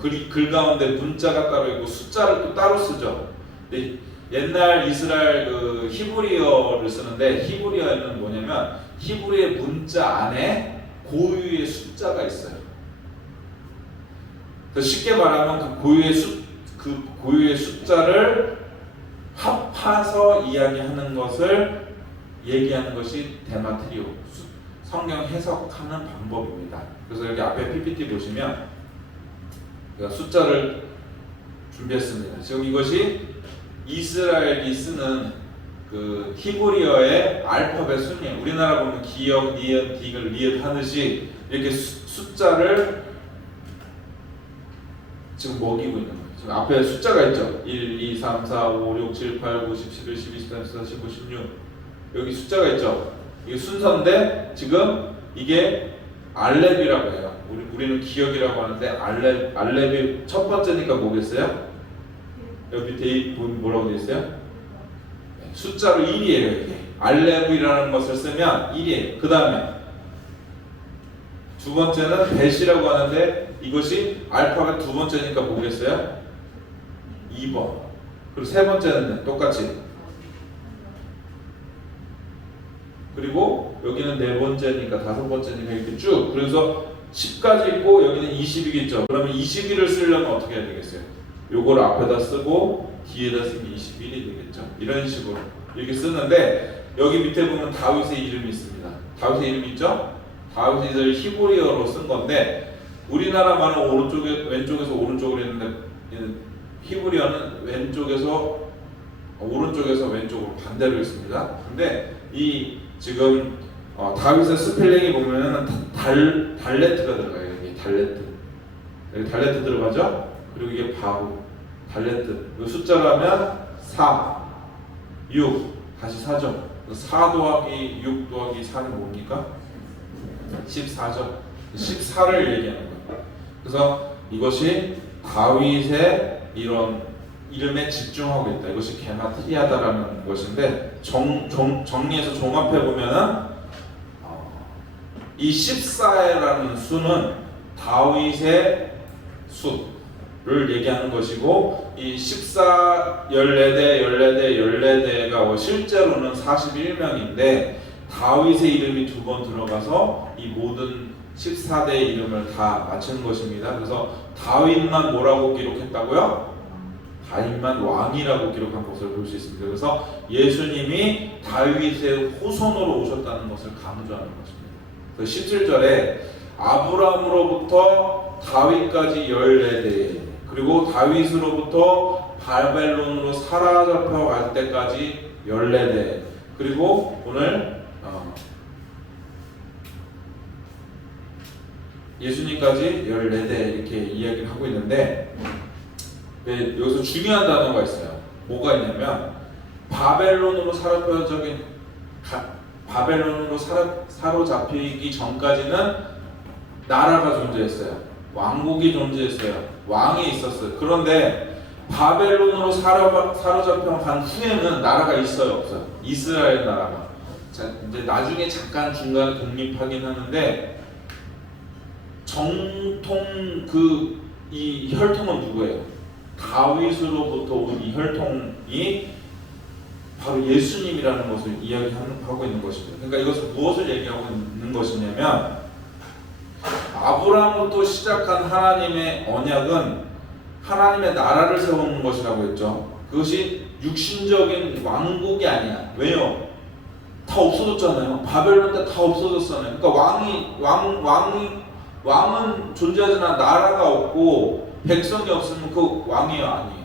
글 가운데 문자가 따로 있고 숫자를 또 따로 쓰죠. 근데 옛날 이스라엘 그 히브리어를 쓰는데 히브리어는 뭐냐면 히브리의 문자 안에 고유의 숫자가 있어요. 그래서 쉽게 말하면 그 고유의 숫자를 합해서 이야기하는 것을 얘기하는 것이 데마트리오, 성경 해석하는 방법입니다. 그래서 여기 앞에 PPT 보시면 숫자를 준비했습니다. 지금 이것이 이스라엘이 쓰는 그 히브리어의 알파벳 순이에요. 우리나라 보면 기역, 니은, 디귿, 리을 하듯이 이렇게 숫자를 지금 먹이고 있는 거예요. 지금 앞에 숫자가 있죠. 1, 2, 3, 4, 5, 6, 7, 8, 9, 10, 11, 12, 13, 14, 15, 16 여기 숫자가 있죠. 이게 순서인데 지금 이게 알렙이라고 해요. 우리는 기역이라고 하는데 알렙이 첫 번째니까 뭐겠어요? 여기 밑에 보면 뭐라고 되어 있어요? 숫자로 1이에요. 이게 알렙이라는 것을 쓰면 1이에요. 그 다음에 두 번째는 벳이라고 하는데 이것이 알파벳 두 번째니까 뭐겠어요? 2번. 그리고 세 번째는 똑같이. 그리고 여기는 네 번째니까 다섯 번째니까 이렇게 쭉. 그래서 10까지 있고 여기는 20이겠죠. 그러면 21을 쓰려면 어떻게 해야 되겠어요? 요걸 앞에다 쓰고 뒤에다 쓰면 21이 되겠죠. 이런 식으로 이렇게 쓰는데 여기 밑에 보면 다윗의 이름이 있습니다. 다윗의 이름이 있죠? 다윗을 히브리어로 쓴 건데 우리나라 말은 왼쪽에서 오른쪽으로 했는데 히브리어는 오른쪽에서 왼쪽으로 반대로 있습니다. 근데 이 지금 다윗의 스펠링이 보면은 달레트가 들어가요. 여기 달레트. 여기 달레트 들어가죠? 그리고 이게 바로 달레트. 이 숫자라면 4, 6, 다시 4죠. 4 더하기 6 더하기 4는 뭡니까? 14죠. 14를 얘기하는 거예요. 그래서 이것이 다윗의 이런 이름에 집중하고 있다. 이것이 게마트리아다라는 것인데 정리해서 종합해 보면은 이 14라는 수는 다윗의 수를 얘기하는 것이고 이 14, 14가 실제로는 41명인데 다윗의 이름이 두 번 들어가서 이 모든 14대의 이름을 다 맞춘 것입니다. 그래서 다윗만 뭐라고 기록했다고요? 다윗만 왕이라고 기록한 것을 볼 수 있습니다. 그래서 예수님이 다윗의 후손으로 오셨다는 것을 강조하는 것입니다. 그래서 17절에 아브라함으로부터 다윗까지 14대 그리고 다윗으로부터 바벨론으로 사로잡혀 갈 때까지 14대 그리고 오늘 예수님까지 14대 이렇게 이야기를 하고 있는데 여기서 중요한 단어가 있어요. 뭐가 있냐면 바벨론으로 사로잡히기 전까지는 나라가 존재했어요. 왕국이 존재했어요. 왕이 있었어요. 그런데 바벨론으로 사로잡혀 간 후에는 나라가 있어요, 없어요? 이스라엘 나라가. 자, 이제 나중에 잠깐 중간에 독립하긴 하는데 정통 이 혈통은 누구예요? 다윗으로부터 온 이 혈통이 바로 예수님이라는 것을 이야기하고 있는 것입니다. 그러니까 이것은 무엇을 얘기하고 있는 것이냐면 아브라함부터 시작한 하나님의 언약은 하나님의 나라를 세우는 것이라고 했죠. 그것이 육신적인 왕국이 아니야. 왜요? 다 없어졌잖아요. 바벨론 때 다 없어졌잖아요. 그러니까 왕은 존재하지만 나라가 없고 백성이 없으면 그 왕이에요, 아니에요?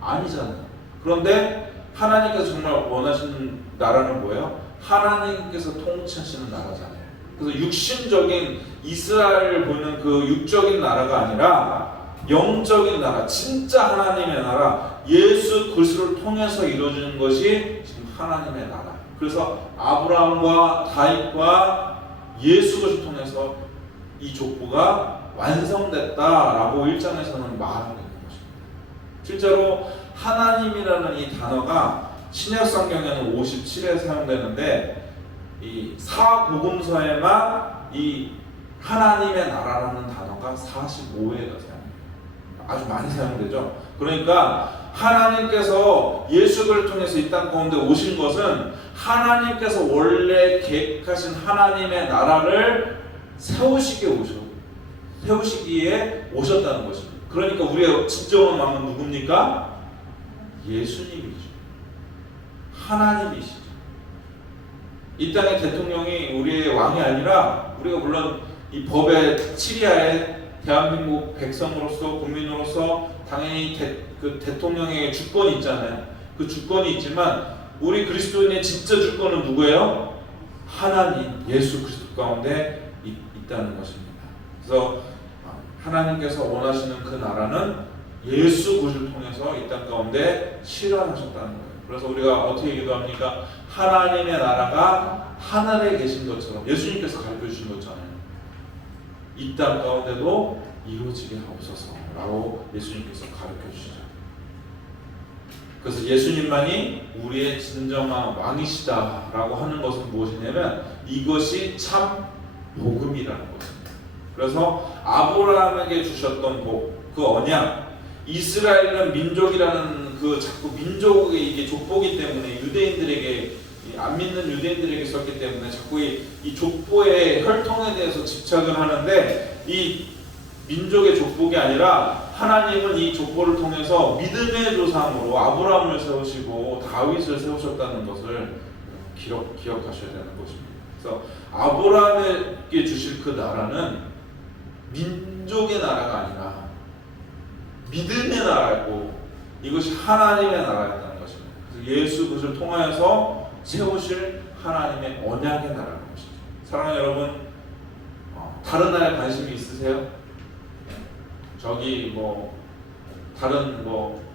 아니잖아요. 그런데 하나님께서 정말 원하시는 나라는 뭐예요? 하나님께서 통치하시는 나라잖아요. 그래서 육신적인 이스라엘을 보는 그 육적인 나라가 아니라 영적인 나라, 진짜 하나님의 나라, 예수 그리스도를 통해서 이루어지는 것이 지금 하나님의 나라. 그래서 아브라함과 다윗과 예수 그리스도를 통해서 이 족보가 완성됐다라고 1장에서는 말하고 있는 것입니다. 실제로 하나님이라는 이 단어가 신약 성경에는 57에 사용되는데 이 사복음서에만 이 하나님의 나라라는 단어가 45회가 사용돼요. 아주 많이 사용되죠. 그러니까 하나님께서 예수 그리스도를 통해서 이 땅 가운데 오신 것은 하나님께서 원래 계획하신 하나님의 나라를 세우시기에 오셨다는 것입니다. 그러니까 우리의 진정한 왕은 누굽니까? 예수님이죠. 하나님이시죠. 이 땅의 대통령이 우리의 왕이 아니라 우리가 물론 이 법의 치리하에 대한민국 백성으로서 국민으로서 당연히 그 대통령에게 주권이 있잖아요. 그 주권이 있지만 우리 그리스도인의 진짜 주권은 누구예요? 하나님 예수 그리스도 가운데 있다는 것입니다. 그래서 하나님께서 원하시는 그 나라는 예수 그리스도를 통해서 이 땅 가운데 실현하셨다는 거예요. 그래서 우리가 어떻게 기도합니까? 하나님의 나라가 하늘에 계신 것처럼 예수님께서 가르쳐 주신 것처럼 이 땅 가운데도 이루어지게 하옵소서라고 예수님께서 가르쳐 주시죠. 그래서 예수님만이 우리의 진정한 왕이시다라고 하는 것은 무엇이냐면 이것이 참 복음이라는 것입니다. 그래서 아브라함에게 주셨던 복, 그 언약, 이스라엘은 민족이라는 그 자꾸 민족의 이게 족보기 때문에 유대인들에게 안 믿는 유대인들에게 썼기 때문에 자꾸 이 족보의 혈통에 대해서 집착을 하는데 이 민족의 족보가 아니라 하나님은 이 족보를 통해서 믿음의 조상으로 아브라함을 세우시고 다윗을 세우셨다는 것을 기억하셔야 되는 것입니다. 그래서 아브라함에게 주실 그 나라는 민족의 나라가 아니라 믿음의 나라고 이것이 하나님의 나라였다는 것입니다. 그래서 예수 그리스도를 통하여서 세우실 하나님의 언약의 나라는 것이죠. 사랑하는 여러분, 다른 나라에 관심이 있으세요? 저기 다른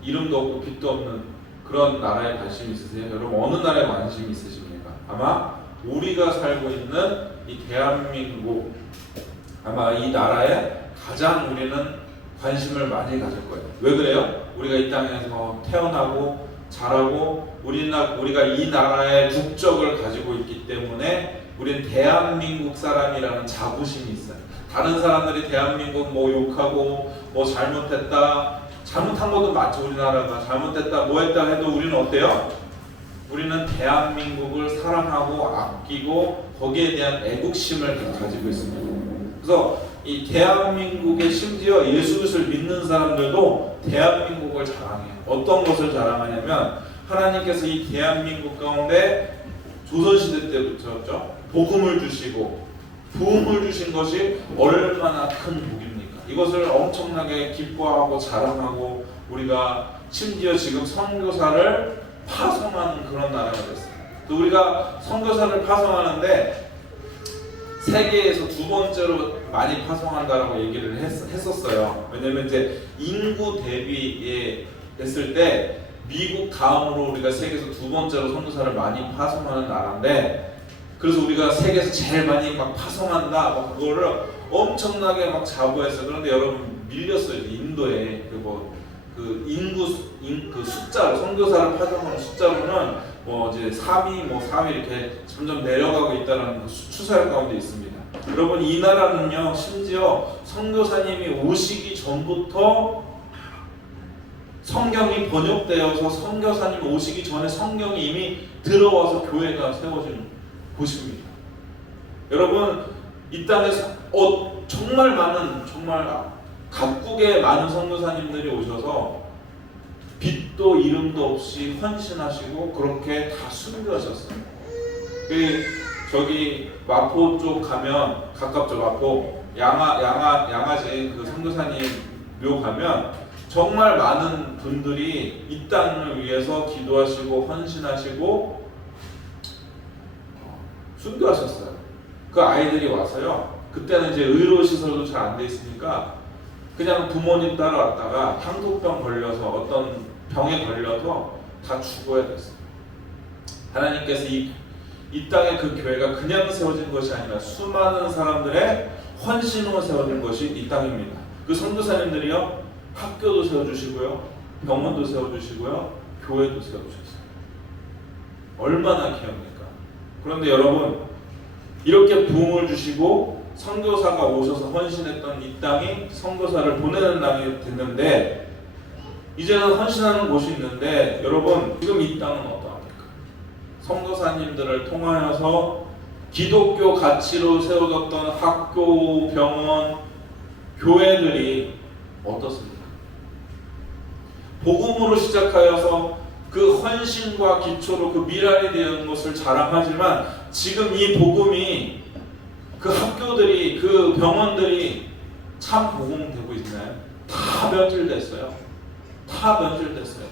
이름도 없고 빛도 없는 그런 나라에 관심이 있으세요? 여러분 어느 나라에 관심이 있으십니까? 아마 우리가 살고 있는 이 대한민국, 아마 이 나라에 가장 우리는 관심을 많이 가질 거예요. 왜 그래요? 우리가 이 땅에서 태어나고 자라고 우리가 이 나라의 국적을 가지고 있기 때문에 우리는 대한민국 사람이라는 자부심이 있어요. 다른 사람들이 대한민국 욕하고 잘못한 것도 맞죠. 우리나라가 잘못했다 했다 해도 우리는 어때요? 우리는 대한민국을 사랑하고 아끼고 거기에 대한 애국심을 가지고 있습니다. 그래서 이 대한민국에 심지어 예수 그리스도를 믿는 사람들도 대한민국을 자랑해요. 어떤 것을 자랑하냐면 하나님께서 이 대한민국 가운데 조선시대 때부터였죠. 복음을 주시고 부흥을 주신 것이 얼마나 큰 복입니까? 이것을 엄청나게 기뻐하고 자랑하고 우리가 심지어 지금 선교사를 파송하는 그런 나라가 됐어요. 또 우리가 선교사를 파송하는데 세계에서 두 번째로 많이 파송한다라고 얘기를 했었어요. 왜냐면 이제 인구 대비에 했을 때 미국 다음으로 우리가 세계에서 두 번째로 선교사를 많이 파송하는 나라인데 그래서 우리가 세계에서 제일 많이 파송한다 그거를 엄청나게 자부했어요. 그런데 여러분 밀렸어요. 인도에 그 인구 그 숫자로 선교사를 파송하는 숫자로는 이제 3위 이렇게 점점 내려가고 있다는 그 추세 가운데 있습니다. 여러분 이 나라는요 심지어 선교사님이 오시기 전부터 성경이 번역되어서 선교사님 오시기 전에 성경이 이미 들어와서 교회가 세워진 곳입니다. 여러분 이 땅에서 정말 각국의 많은 선교사님들이 오셔서 빛도 이름도 없이 헌신하시고 그렇게 다 순교하셨어요. 저기 마포 쪽 가면 가깝죠. 마포 양아지 그 선교사님 묘 가면 정말 많은 분들이 이 땅을 위해서 기도하시고 헌신하시고 순교하셨어요. 그 아이들이 와서요. 그때는 이제 의료 시설도 잘 안 돼 있으니까 그냥 부모님 따라왔다가 향토병 걸려서 어떤 병에 걸려서 다 죽어야 됐어요. 하나님께서 이 땅에 그 교회가 그냥 세워진 것이 아니라 수많은 사람들의 헌신으로 세워진 것이 이 땅입니다. 그 선교사님들이요 학교도 세워주시고요 병원도 세워주시고요 교회도 세워주셨어요. 얼마나 귀합니까? 그런데 여러분 이렇게 부흥을 주시고 선교사가 오셔서 헌신했던 이 땅이 선교사를 보내는 땅이 됐는데, 이제는 헌신하는 곳이 있는데, 여러분 지금 이 땅은 어떠합니까? 선교사님들을 통하여서 기독교 가치로 세워졌던 학교, 병원, 교회들이 어떻습니까? 복음으로 시작하여서 그 헌신과 기초로 그 미랄이 되는 것을 자랑하지만, 지금 이 복음이, 그 학교들이, 그 병원들이 참 복음되고 있나요? 다 변질됐어요. 다 변질됐어요.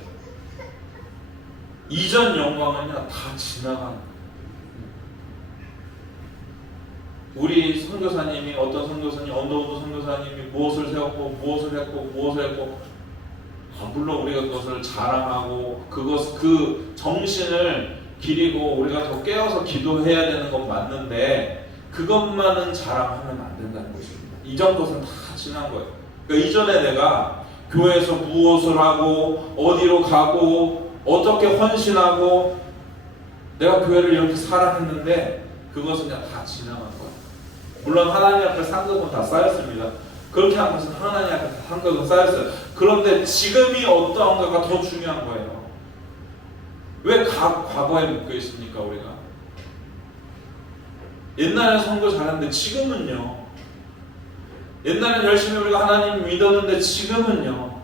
이전 영광은요 다 지나간. 우리 선교사님이, 어떤 선교사님, 어느 선교사님이 무엇을 세웠고 무엇을 했고 무엇을 했고, 물론 우리가 그것을 자랑하고 그 정신을 기리고 우리가 더 깨어서 기도해야 되는 건 맞는데, 그것만은 자랑하면 안 된다는 것입니다. 이전 것은 다 지난 거예요. 그러니까 이전에 내가 교회에서 무엇을 하고 어디로 가고 어떻게 헌신하고 내가 교회를 이렇게 사랑했는데, 그것은 그냥 다 지나간 거예요. 물론 하나님 앞에 상급은 다 쌓였습니다. 그렇게 한 것은 하나님 앞에 상급은 쌓였어요. 그런데 지금이 어떠한가가 더 중요한 거예요. 왜 과거에 묶여 있습니까? 우리가 옛날에 선거 잘했는데 지금은요. 옛날엔 열심히 우리가 하나님 믿었는데 지금은요.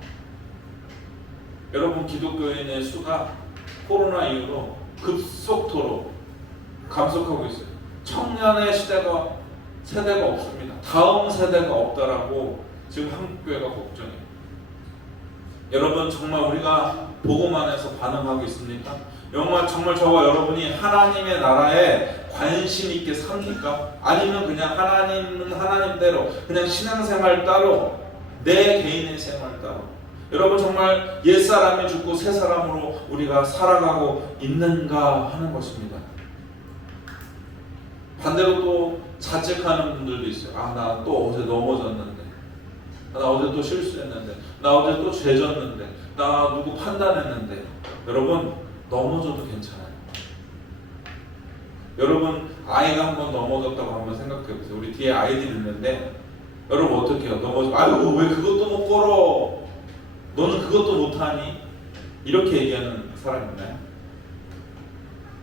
여러분, 기독교인의 수가 코로나 이후로 급속도로 감속하고 있어요. 청년의 세대가 없습니다. 다음 세대가 없다라고 지금 한국교회가 걱정해요. 여러분, 정말 우리가 복음 안에서 반응하고 있습니까? 정말 저와 여러분이 하나님의 나라에 관심 있게 삽니까? 아니면 그냥 하나님은 하나님대로 그냥 신앙생활 따로, 내 개인의 생활 따로, 여러분 정말 옛사람이 죽고 새사람으로 우리가 살아가고 있는가 하는 것입니다. 반대로 또 자책하는 분들도 있어요. 나 또 어제 넘어졌는데, 나 어제 또 실수했는데, 나 어제 또 죄졌는데, 나 누구 판단했는데. 여러분, 넘어져도 괜찮아요. 여러분, 아이가 한번 넘어졌다고 한번 생각해보세요. 우리 뒤에 아이들이 있는데, 여러분 어떻게 해요? 아유, 왜 그것도 못 걸어? 너는 그것도 못하니? 이렇게 얘기하는 사람 있나요?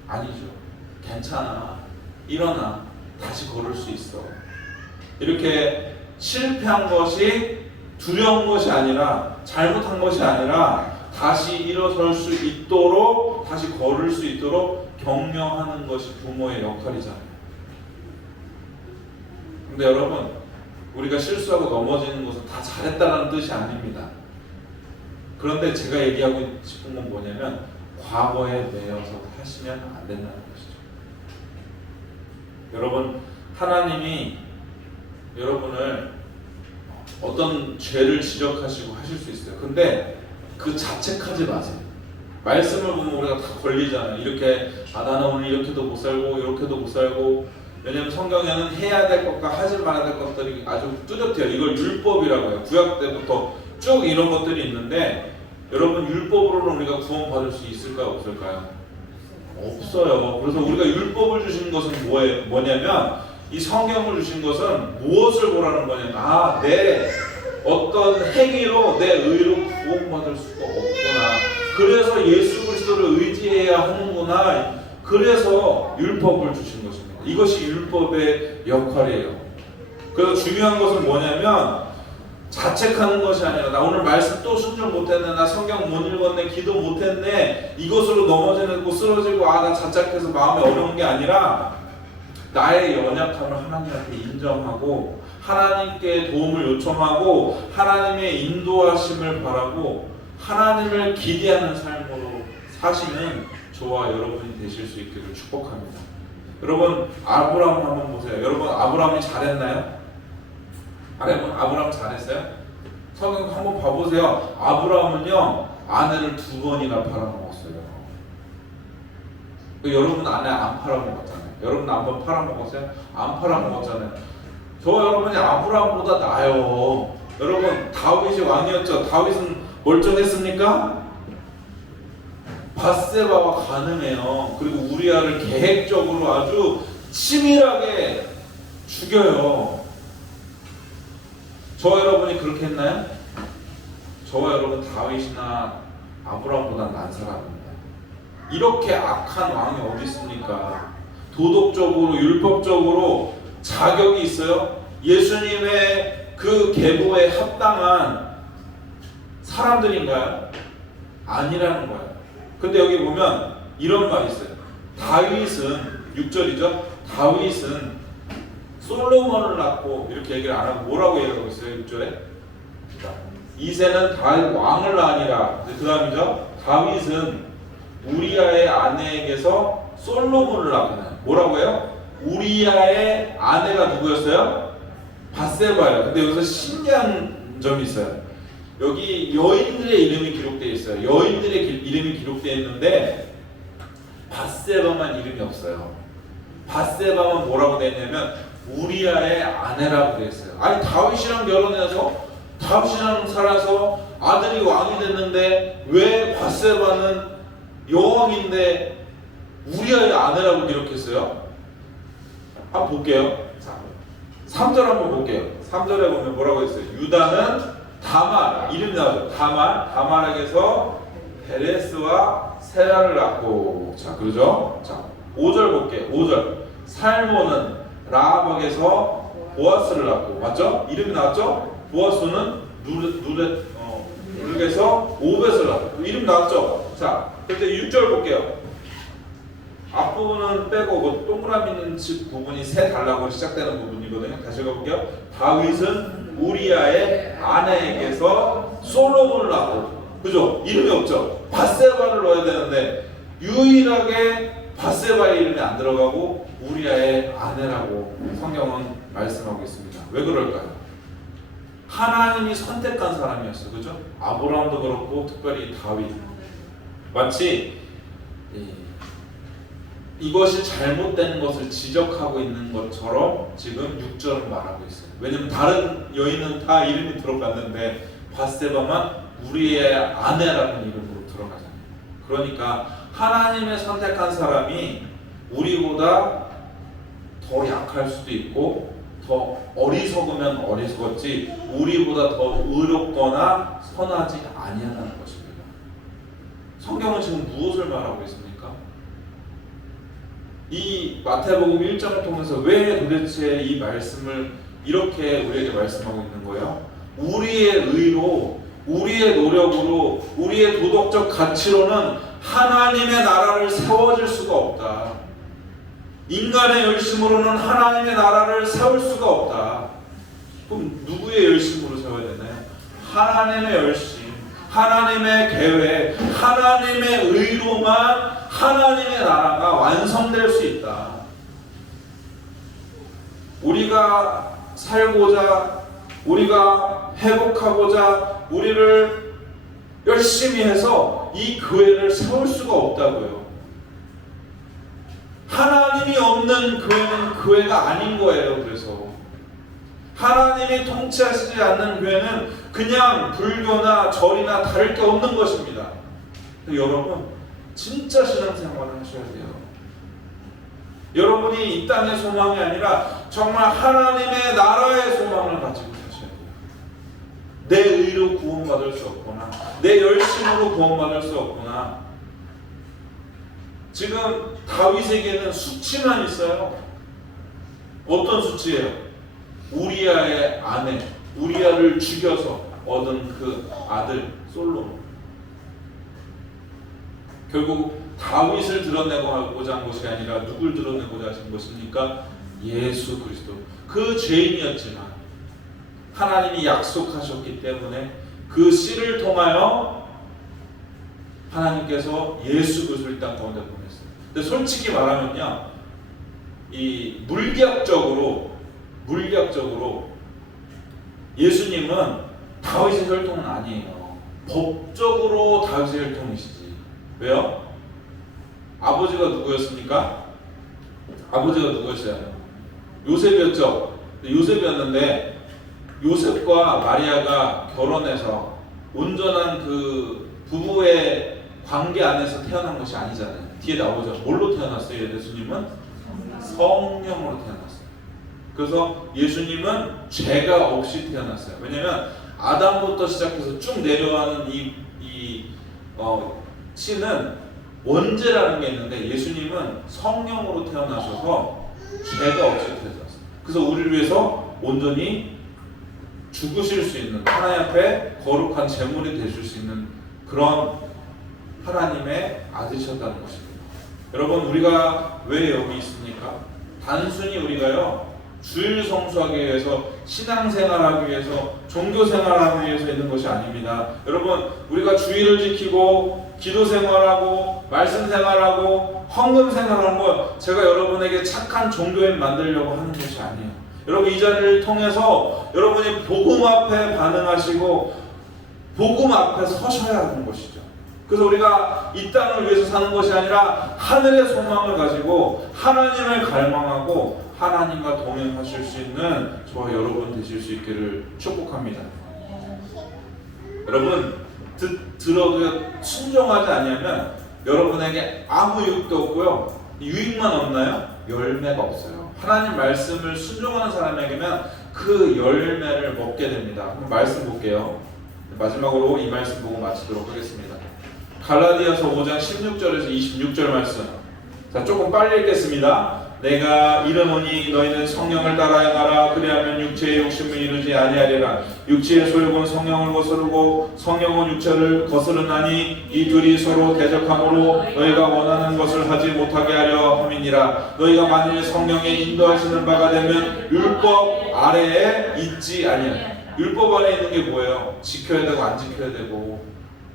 아니죠. 괜찮아, 일어나, 다시 걸을 수 있어. 이렇게 실패한 것이 두려운 것이 아니라, 잘못한 것이 아니라 다시 일어설 수 있도록, 다시 걸을 수 있도록 격려하는 것이 부모의 역할이잖아요. 근데 여러분, 우리가 실수하고 넘어지는 것은 다 잘했다는 뜻이 아닙니다. 그런데 제가 얘기하고 싶은 건 뭐냐면, 과거에 매여서 하시면 안 된다는 것이죠. 여러분, 하나님이 여러분을 어떤 죄를 지적하시고 하실 수 있어요. 근데 그 자책하지 마세요. 말씀을 보면 우리가 다 걸리잖아요. 이렇게 나는 오늘 이렇게도 못 살고 이렇게도 못 살고. 왜냐면 성경에는 해야 될 것과 하지 말아야 될 것들이 아주 뚜렷해요. 이걸 율법이라고 해요. 구약 때부터 쭉 이런 것들이 있는데, 여러분, 율법으로는 우리가 구원받을 수 있을까요? 없을까요? 없어요. 그래서 우리가 율법을 주신 것은 뭐냐면, 이 성경을 주신 것은 무엇을 보라는 거냐면, 내 어떤 행위로 내 의로 구원받을 수가 없구나. 그래서 예수 그리스도를 의지해야 하는구나. 그래서 율법을 주신 것입니다. 이것이 율법의 역할이에요. 그래서 중요한 것은 뭐냐면, 자책하는 것이 아니라, 나 오늘 말씀 또 순종 못했네, 나 성경 못 읽었네, 기도 못했네, 이것으로 넘어지고 쓰러지고 나 자책해서 마음이 어려운 게 아니라, 나의 연약함을 하나님 앞에 인정하고 하나님께 도움을 요청하고 하나님의 인도하심을 바라고 하나님을 기대하는 삶으로 사시는 저와 여러분이 되실 수 있기를 축복합니다. 여러분, 아브라함 한번 보세요. 여러분, 아브라함이 잘했나요? 아브라함 잘했어요? 성경 한번 봐보세요. 아브라함은요, 아내를 2번이나 팔아먹었어요. 여러분 아내 안 팔아먹었잖아요. 여러분 한번 팔아먹었어요? 안 팔아먹었잖아요. 저 여러분이 아브라함보다 나아요. 여러분, 다윗이 왕이었죠. 다윗은 멀쩡했습니까? 밧세바와 가늠해요. 그리고 우리아를 계획적으로 아주 치밀하게 죽여요. 저와 여러분이 그렇게 했나요? 저와 여러분 다윗이나 아브라함보다 나은 사람입니다. 이렇게 악한 왕이 어디 있습니까? 도덕적으로 율법적으로 자격이 있어요? 예수님의 그 계보에 합당한 사람들인가요? 아니라는 거예요. 근데 여기 보면 이런 말이 있어요. 다윗은 6절이죠. 다윗은 솔로몬을 낳고 이렇게 얘기를 안 하고 뭐라고 얘기하고 있어요? 6절에 이새는 다윗 왕을 낳으니라. 그 다음이죠. 다윗은 우리아의 아내에게서 솔로몬을 낳거든요. 뭐라고 해요? 우리아의 아내가 누구였어요? 밧세바예요. 근데 여기서 신기한 점이 있어요. 여기 여인들의 이름이 기록되어 있어요. 여인들의 이름이 기록되어 있는데 밧세바만 이름이 없어요. 밧세바만 뭐라고 되어 있냐면 우리아의 아내라고 되어 있어요. 아니 다윗이랑 결혼해서 다윗이랑 살아서 아들이 왕이 됐는데 왜 밧세바는 여왕인데 우리아의 아내라고 기록했어요? 한번 볼게요. 3절 한번 볼게요. 3절에 보면 뭐라고 했어요? 유다는 다말, 이름 나오죠. 다말에게서 베레스와 세라를 낳고. 자, 그러죠? 자, 5절 볼게요. 5절. 살모는 라합에게서 보아스를 낳고. 맞죠? 이름이 나왔죠? 보아스는 누르게서 오벳을 낳고. 이름 나왔죠? 자, 그때 6절 볼게요. 앞부분은 빼고 뭐 동그라미 있는 부분이 세 달라고 시작되는 부분이거든요. 다시 가볼게요. 다윗은 우리아의 아내에게서 솔로몬을 낳고. 그죠? 이름이 없죠? 밧세바를 넣어야 되는데 유일하게 밧세바의 이름이 안 들어가고 우리아의 아내라고 성경은 말씀하고 있습니다. 왜 그럴까요? 하나님이 선택한 사람이었어요. 그죠? 아브라함도 그렇고 특별히 다윗. 마치 이것이 잘못된 것을 지적하고 있는 것처럼 지금 6절은 말하고 있어요. 왜냐면 다른 여인은 다 이름이 들어갔는데 밧세바만 우리의 아내라는 이름으로 들어가잖아요. 그러니까 하나님의 선택한 사람이 우리보다 더 약할 수도 있고 더 어리석으면 어리석었지 우리보다 더 의롭거나 선하지 아니하다는 것입니다. 성경은 지금 무엇을 말하고 있습니까? 이 마태복음 1장을 통해서 왜 도대체 이 말씀을 이렇게 우리에게 말씀하고 있는 거예요? 우리의 의로, 우리의 노력으로, 우리의 도덕적 가치로는 하나님의 나라를 세워질 수가 없다. 인간의 열심으로는 하나님의 나라를 세울 수가 없다. 그럼 누구의 열심으로 세워야 되나요? 하나님의 열심, 하나님의 계획, 하나님의 의로만 하나님의 나라가 완성될 수 있다. 우리가 살고자, 우리가 회복하고자, 우리를 열심히 해서 이 교회를 세울 수가 없다고요. 하나님이 없는 교회는 교회가 아닌 거예요. 그래서 하나님이 통치하시지 않는 교회는 그냥 불교나 절이나 다를 게 없는 것입니다. 여러분 진짜 신앙생활을 하셔야 돼요. 여러분이 이 땅의 소망이 아니라 정말 하나님의 나라의 소망을 가지고 사셔야 돼요. 내 의로 구원받을 수 없거나 내 열심으로 구원받을 수 없거나. 지금 다윗에게는 수치만 있어요. 어떤 수치예요? 우리아의 아내, 우리아를 죽여서 얻은 그 아들 솔로몬. 결국 다윗을 드러내고자 한 것이 아니라 누굴 드러내고자 하신 것입니까? 예수 그리스도. 그 죄인이었지만 하나님이 약속하셨기 때문에 그 씨를 통하여 하나님께서 예수 그리스도를 이 땅 가운데 보냈어요. 근데 솔직히 말하면요, 이 물리학적으로 예수님은 다윗의 혈통은 아니에요. 법적으로 다윗의 혈통이시지. 왜요? 아버지가 누구였습니까? 아버지가 누구였어요? 요셉이었죠. 요셉이었는데 요셉과 마리아가 결혼해서 온전한 그 부부의 관계 안에서 태어난 것이 아니잖아요. 뒤에 나오죠. 뭘로 태어났어요? 예수님은 성령으로 태어났어요. 그래서 예수님은 죄가 없이 태어났어요. 왜냐하면 아담부터 시작해서 쭉 내려가는 씨는 원죄라는 게 있는데 예수님은 성령으로 태어나셔서 죄가 없이 태어났어요. 그래서 우리를 위해서 온전히 죽으실 수 있는, 하나님 앞에 거룩한 제물이 되실 수 있는 그런 하나님의 아들이셨다는 것입니다. 여러분, 우리가 왜 여기 있습니까? 단순히 우리가요 주일 성수하기 위해서, 신앙생활하기 위해서, 종교생활하기 위해서 있는 것이 아닙니다. 여러분, 우리가 주일을 지키고 기도생활하고 말씀생활하고 헌금생활하는 건 제가 여러분에게 착한 종교인 만들려고 하는 것이 아니에요. 여러분, 이 자리를 통해서 여러분이 복음 앞에 반응하시고 복음 앞에 서셔야 하는 것이죠. 그래서 우리가 이 땅을 위해서 사는 것이 아니라 하늘의 소망을 가지고 하나님을 갈망하고 하나님과 동행하실 수 있는 저와 여러분 되실 수 있기를 축복합니다. 여러분, 들어도 순종하지 않으면 여러분에게 아무 유익도 없고요, 유익만 없나요? 열매가 없어요. 하나님 말씀을 순종하는 사람에게는 그 열매를 먹게 됩니다. 한번 말씀 볼게요. 마지막으로 이 말씀 보고 마치도록 하겠습니다. 갈라디아서 5장 16절에서 26절 말씀. 자, 조금 빨리 읽겠습니다. 내가 이르노니 너희는 성령을 따라 행하라. 그리하면 육체의 욕심을 이루지 아니하리라. 육체의 소욕은 성령을 거스르고 성령은 육체를 거스르나니 이 둘이 서로 대적함으로 너희가 원하는 것을 하지 못하게 하려 함이니라. 너희가 만일 성령의 인도하시는 바가 되면 율법 아래에 있지 아니하리라. 율법 안에 있는 게 뭐예요? 지켜야 되고 안 지켜야 되고.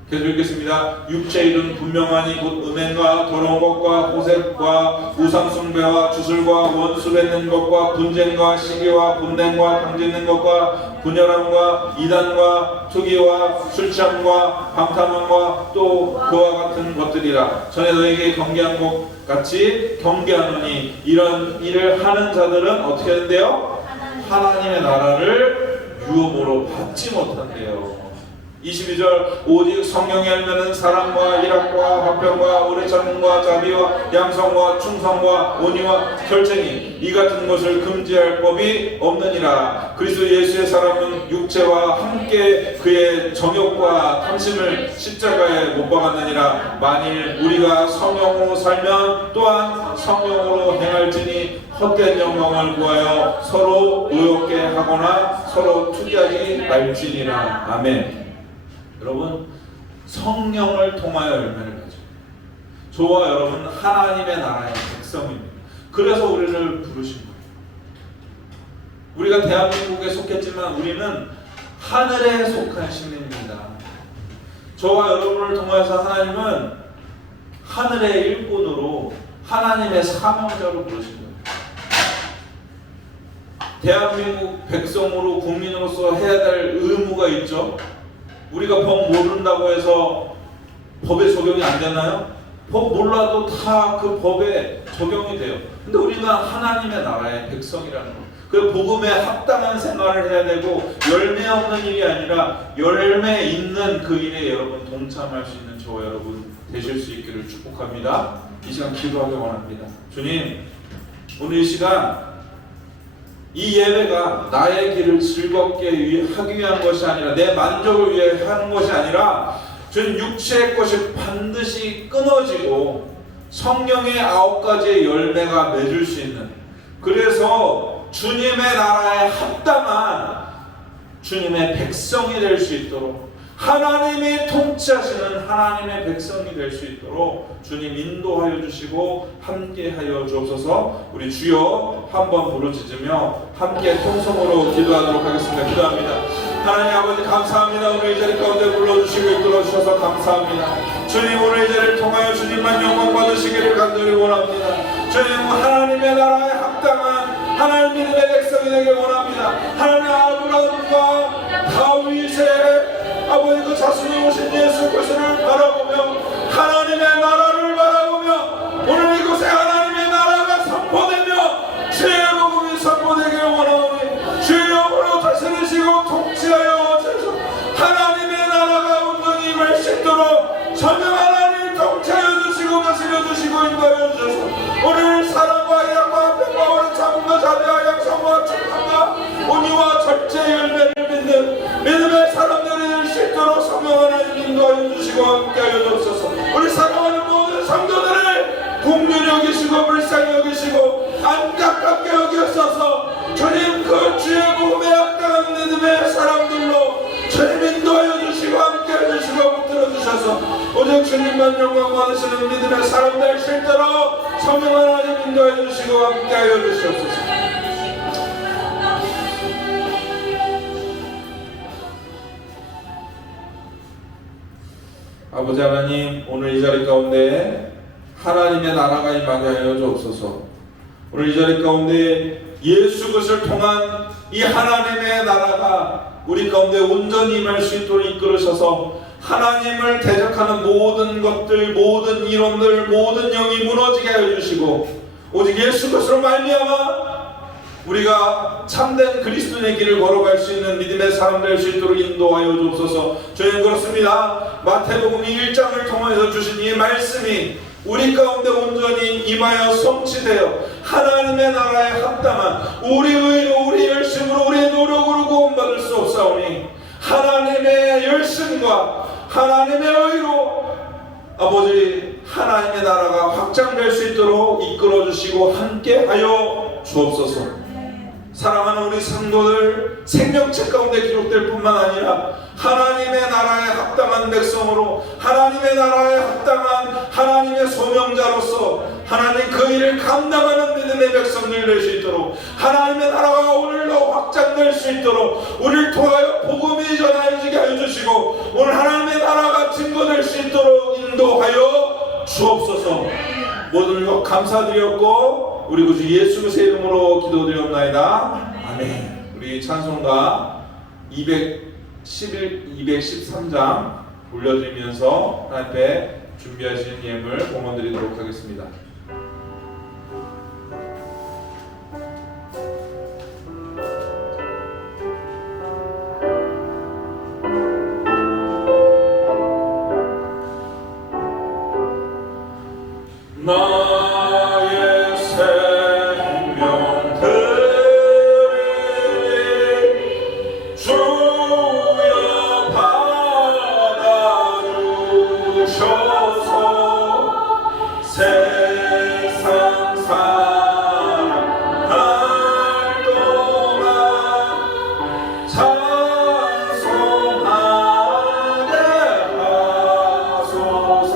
계속 읽겠습니다. 육체의 일은 분명하니 곧 음행과 더러운 것과 호색과 우상숭배와 주술과 원수 맺는 것과 분쟁과 시기와 분냄과 당짓는 것과 분열함과 이단과 투기와 술취함과 방탕함과 또 그와 같은 것들이라. 전에 너에게 경계한 것 같이 경계하노니 이런 일을 하는 자들은 어떻게 하는데요? 하나님의 나라를 유업으로 받지 못한대요. 22절 오직 성령의 열매는 사랑과 일합과 화평과 오래 참음과 자비와 양성과 충성과 온유와 결쟁이 이 같은 것을 금지할 법이 없느니라. 그리스도 예수의 사람은 육체와 함께 그의 정욕과 탐심을 십자가에 못 박았느니라. 만일 우리가 성령으로 살면 또한 성령으로 행할지니 헛된 영광을 구하여 서로 의롭게 하거나 서로 투기하지 말지니라. 아멘. 여러분, 성령을 통하여 열매를 맺어요. 저와 여러분 하나님의 나라의 백성입니다. 그래서 우리를 부르신 거예요. 우리가 대한민국에 속했지만 우리는 하늘에 속한 시민입니다. 저와 여러분을 통해서 하나님은 하늘의 일꾼으로 하나님의 사명자로 부르신 거예요. 대한민국 백성으로 국민으로서 해야 될 의무가 있죠. 우리가 법 모른다고 해서 법에 적용이 안 되나요? 법 몰라도 다 그 법에 적용이 돼요. 근데 우리가 하나님의 나라의 백성이라는 거. 그 복음에 합당한 생활을 해야 되고 열매 없는 일이 아니라 열매 있는 그 일에 여러분 동참할 수 있는 저와 여러분 되실 수 있기를 축복합니다. 이 시간 기도하기 원합니다. 주님, 오늘 이 시간 이 예배가 나의 길을 즐겁게 하기 위한 것이 아니라 내 만족을 위해 하는 것이 아니라 주님 육체의 것이 반드시 끊어지고 성령의 9가지의 열매가 맺을 수 있는, 그래서 주님의 나라에 합당한 주님의 백성이 될 수 있도록, 하나님이 통치하시는 하나님의 백성이 될 수 있도록 주님 인도하여 주시고 함께하여 주옵소서. 우리 주여 한번 부르짖으며 함께 통성으로 기도하도록 하겠습니다. 기도합니다. 하나님 아버지 감사합니다. 오늘 이 자리 가운데 불러주시고 이끌어주셔서 감사합니다. 주님, 오늘 이 자리를 통하여 주님만 영광 받으시기를 간절히 원합니다. 주님, 하나님의 나라에 합당한 하나님의 백성이 되길 원합니다. 하나님 아브라함과 다윗의 아버지 그 자신이 오신 예수 그리스도를 바라보며 하나님의 나라를 바라보며 오늘 이곳에 하나님의 나라가 선포되며 주의 복음이 선포되기를 원하오니 주의 영으로 다스리시고 통치하여 주셔서 하나님의 나라가 온전히 임할 수 있도록 전혀 하나님 통치하여 주시고 다스려 주시고 인도하여 주셔서 오늘 사랑과 희락과 평과 오래 참음과 자비와 양성과 주시고 함께하여 주옵소서. 우리 사랑하는 모든 성도들을 공률히 여기시고 불쌍히 여기시고 안타깝게 여기소서. 주님 그 주의 복음에 합당한 믿음의 사람들로 주님 인도하여 주시고 함께하여 주시고 붙들어 주셔서 오직 주님만 영광 받으시는 믿음의 사람들 실제로 성령 하나님 인도하여 주시고 함께하여 주시옵소서. 아버지 하나님, 오늘 이 자리 가운데 하나님의 나라가 임하게 하여 주옵소서. 오늘 이 자리 가운데 예수 그리스도를 통한 이 하나님의 나라가 우리 가운데 온전히 임할 수 있도록 이끌으셔서 하나님을 대적하는 모든 것들, 모든 이론들, 모든 영이 무너지게 하여 주시고 오직 예수 그리스도로 말미암아 우리가 참된 그리스도의 길을 걸어갈 수 있는 믿음의 사람 될 수 있도록 인도하여 주옵소서. 저희는 그렇습니다. 마태복음 1장을 통해서 주신 이 말씀이 우리 가운데 온전히 임하여 성취되어 하나님의 나라에 합당한 우리 의로, 우리 열심으로, 우리의 노력으로 구원받을 수 없사오니 하나님의 열심과 하나님의 의로 아버지 하나님의 나라가 확장될 수 있도록 이끌어주시고 함께하여 주옵소서. 사랑하는 우리 성도들 생명책 가운데 기록될 뿐만 아니라 하나님의 나라에 합당한 백성으로 하나님의 나라에 합당한 하나님의 소명자로서 하나님 그 일을 감당하는 믿음의 백성들 될 수 있도록 하나님의 나라가 오늘도 확장될 수 있도록 우리를 통하여 복음이 전하여지게 하여 주시고 오늘 하나님의 나라가 증거될 수 있도록 인도하여 주옵소서. 모든 것 감사드렸고 우리 구주 예수 그리스도의 이름으로 기도드리옵나이다. 아멘. 우리 찬송가 213장 올려드리면서 하나님 앞에 준비하신 예물 공헌드리도록 하겠습니다. 나의 생명 드리니 주여 받아주셔서 세상 살아갈 동안 찬송하게 하소서.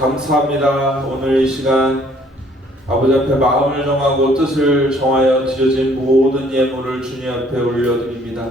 감사합니다. 오늘 이 시간 아버지 앞에 마음을 정하고 뜻을 정하여 드려진 모든 예물을 주님 앞에 올려드립니다.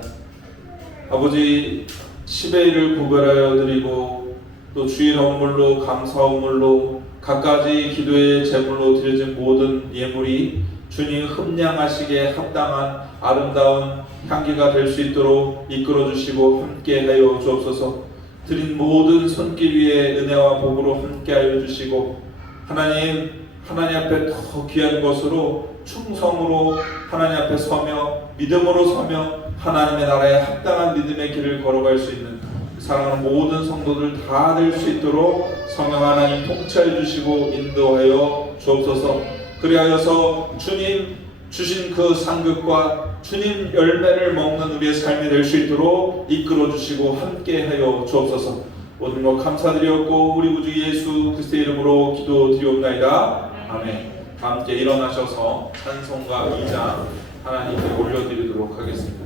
아버지 10의 1을 구별하여 드리고 또 주일 헌물로 감사 헌물로 갖가지 기도의 제물로 드려진 모든 예물이 주님 흠량하시기에 합당한 아름다운 향기가 될 수 있도록 이끌어 주시고 함께하여 주옵소서. 드린 모든 손길 위에 은혜와 복으로 함께하여 주시고 하나님 앞에 더 귀한 것으로 충성으로 하나님 앞에 서며 믿음으로 서며 하나님의 나라에 합당한 믿음의 길을 걸어갈 수 있는 사랑하는 모든 성도들 다 될 수 있도록 성령 하나님 통치해 주시고 인도하여 주옵소서. 그리하여서 주님 주신 그 상급과 주님 열매를 먹는 우리의 삶이 될 수 있도록 이끌어 주시고 함께하여 주옵소서. 모든 것 감사드렸고 우리 구주 예수 그리스도의 이름으로 기도드리옵나이다. 아멘. 함께 일어나셔서 찬송가 2장 하나님께 올려드리도록 하겠습니다.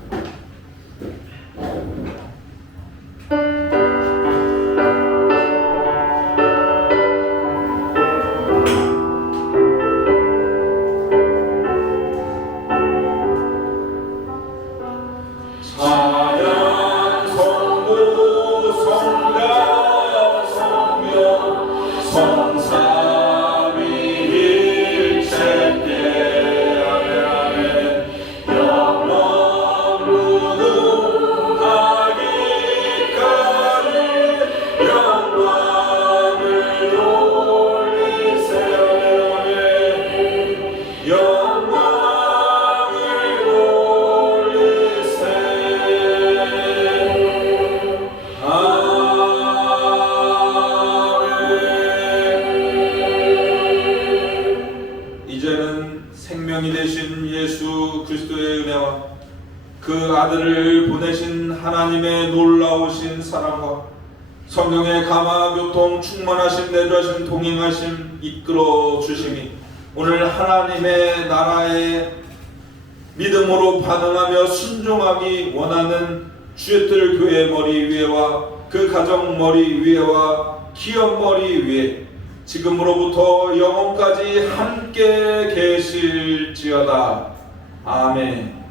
그 아들을 보내신 하나님의 놀라우신 사랑과 성령의 감화 교통 충만하심 내주하심 동행하심 이끌어 주심이 오늘 하나님의 나라에 믿음으로 반응하며 순종하기 원하는 주의 뜰 교회 머리 위에와 그 가정 머리 위에와 기업 머리 위에 지금으로부터 영원까지 함께 계실지어다. 아멘.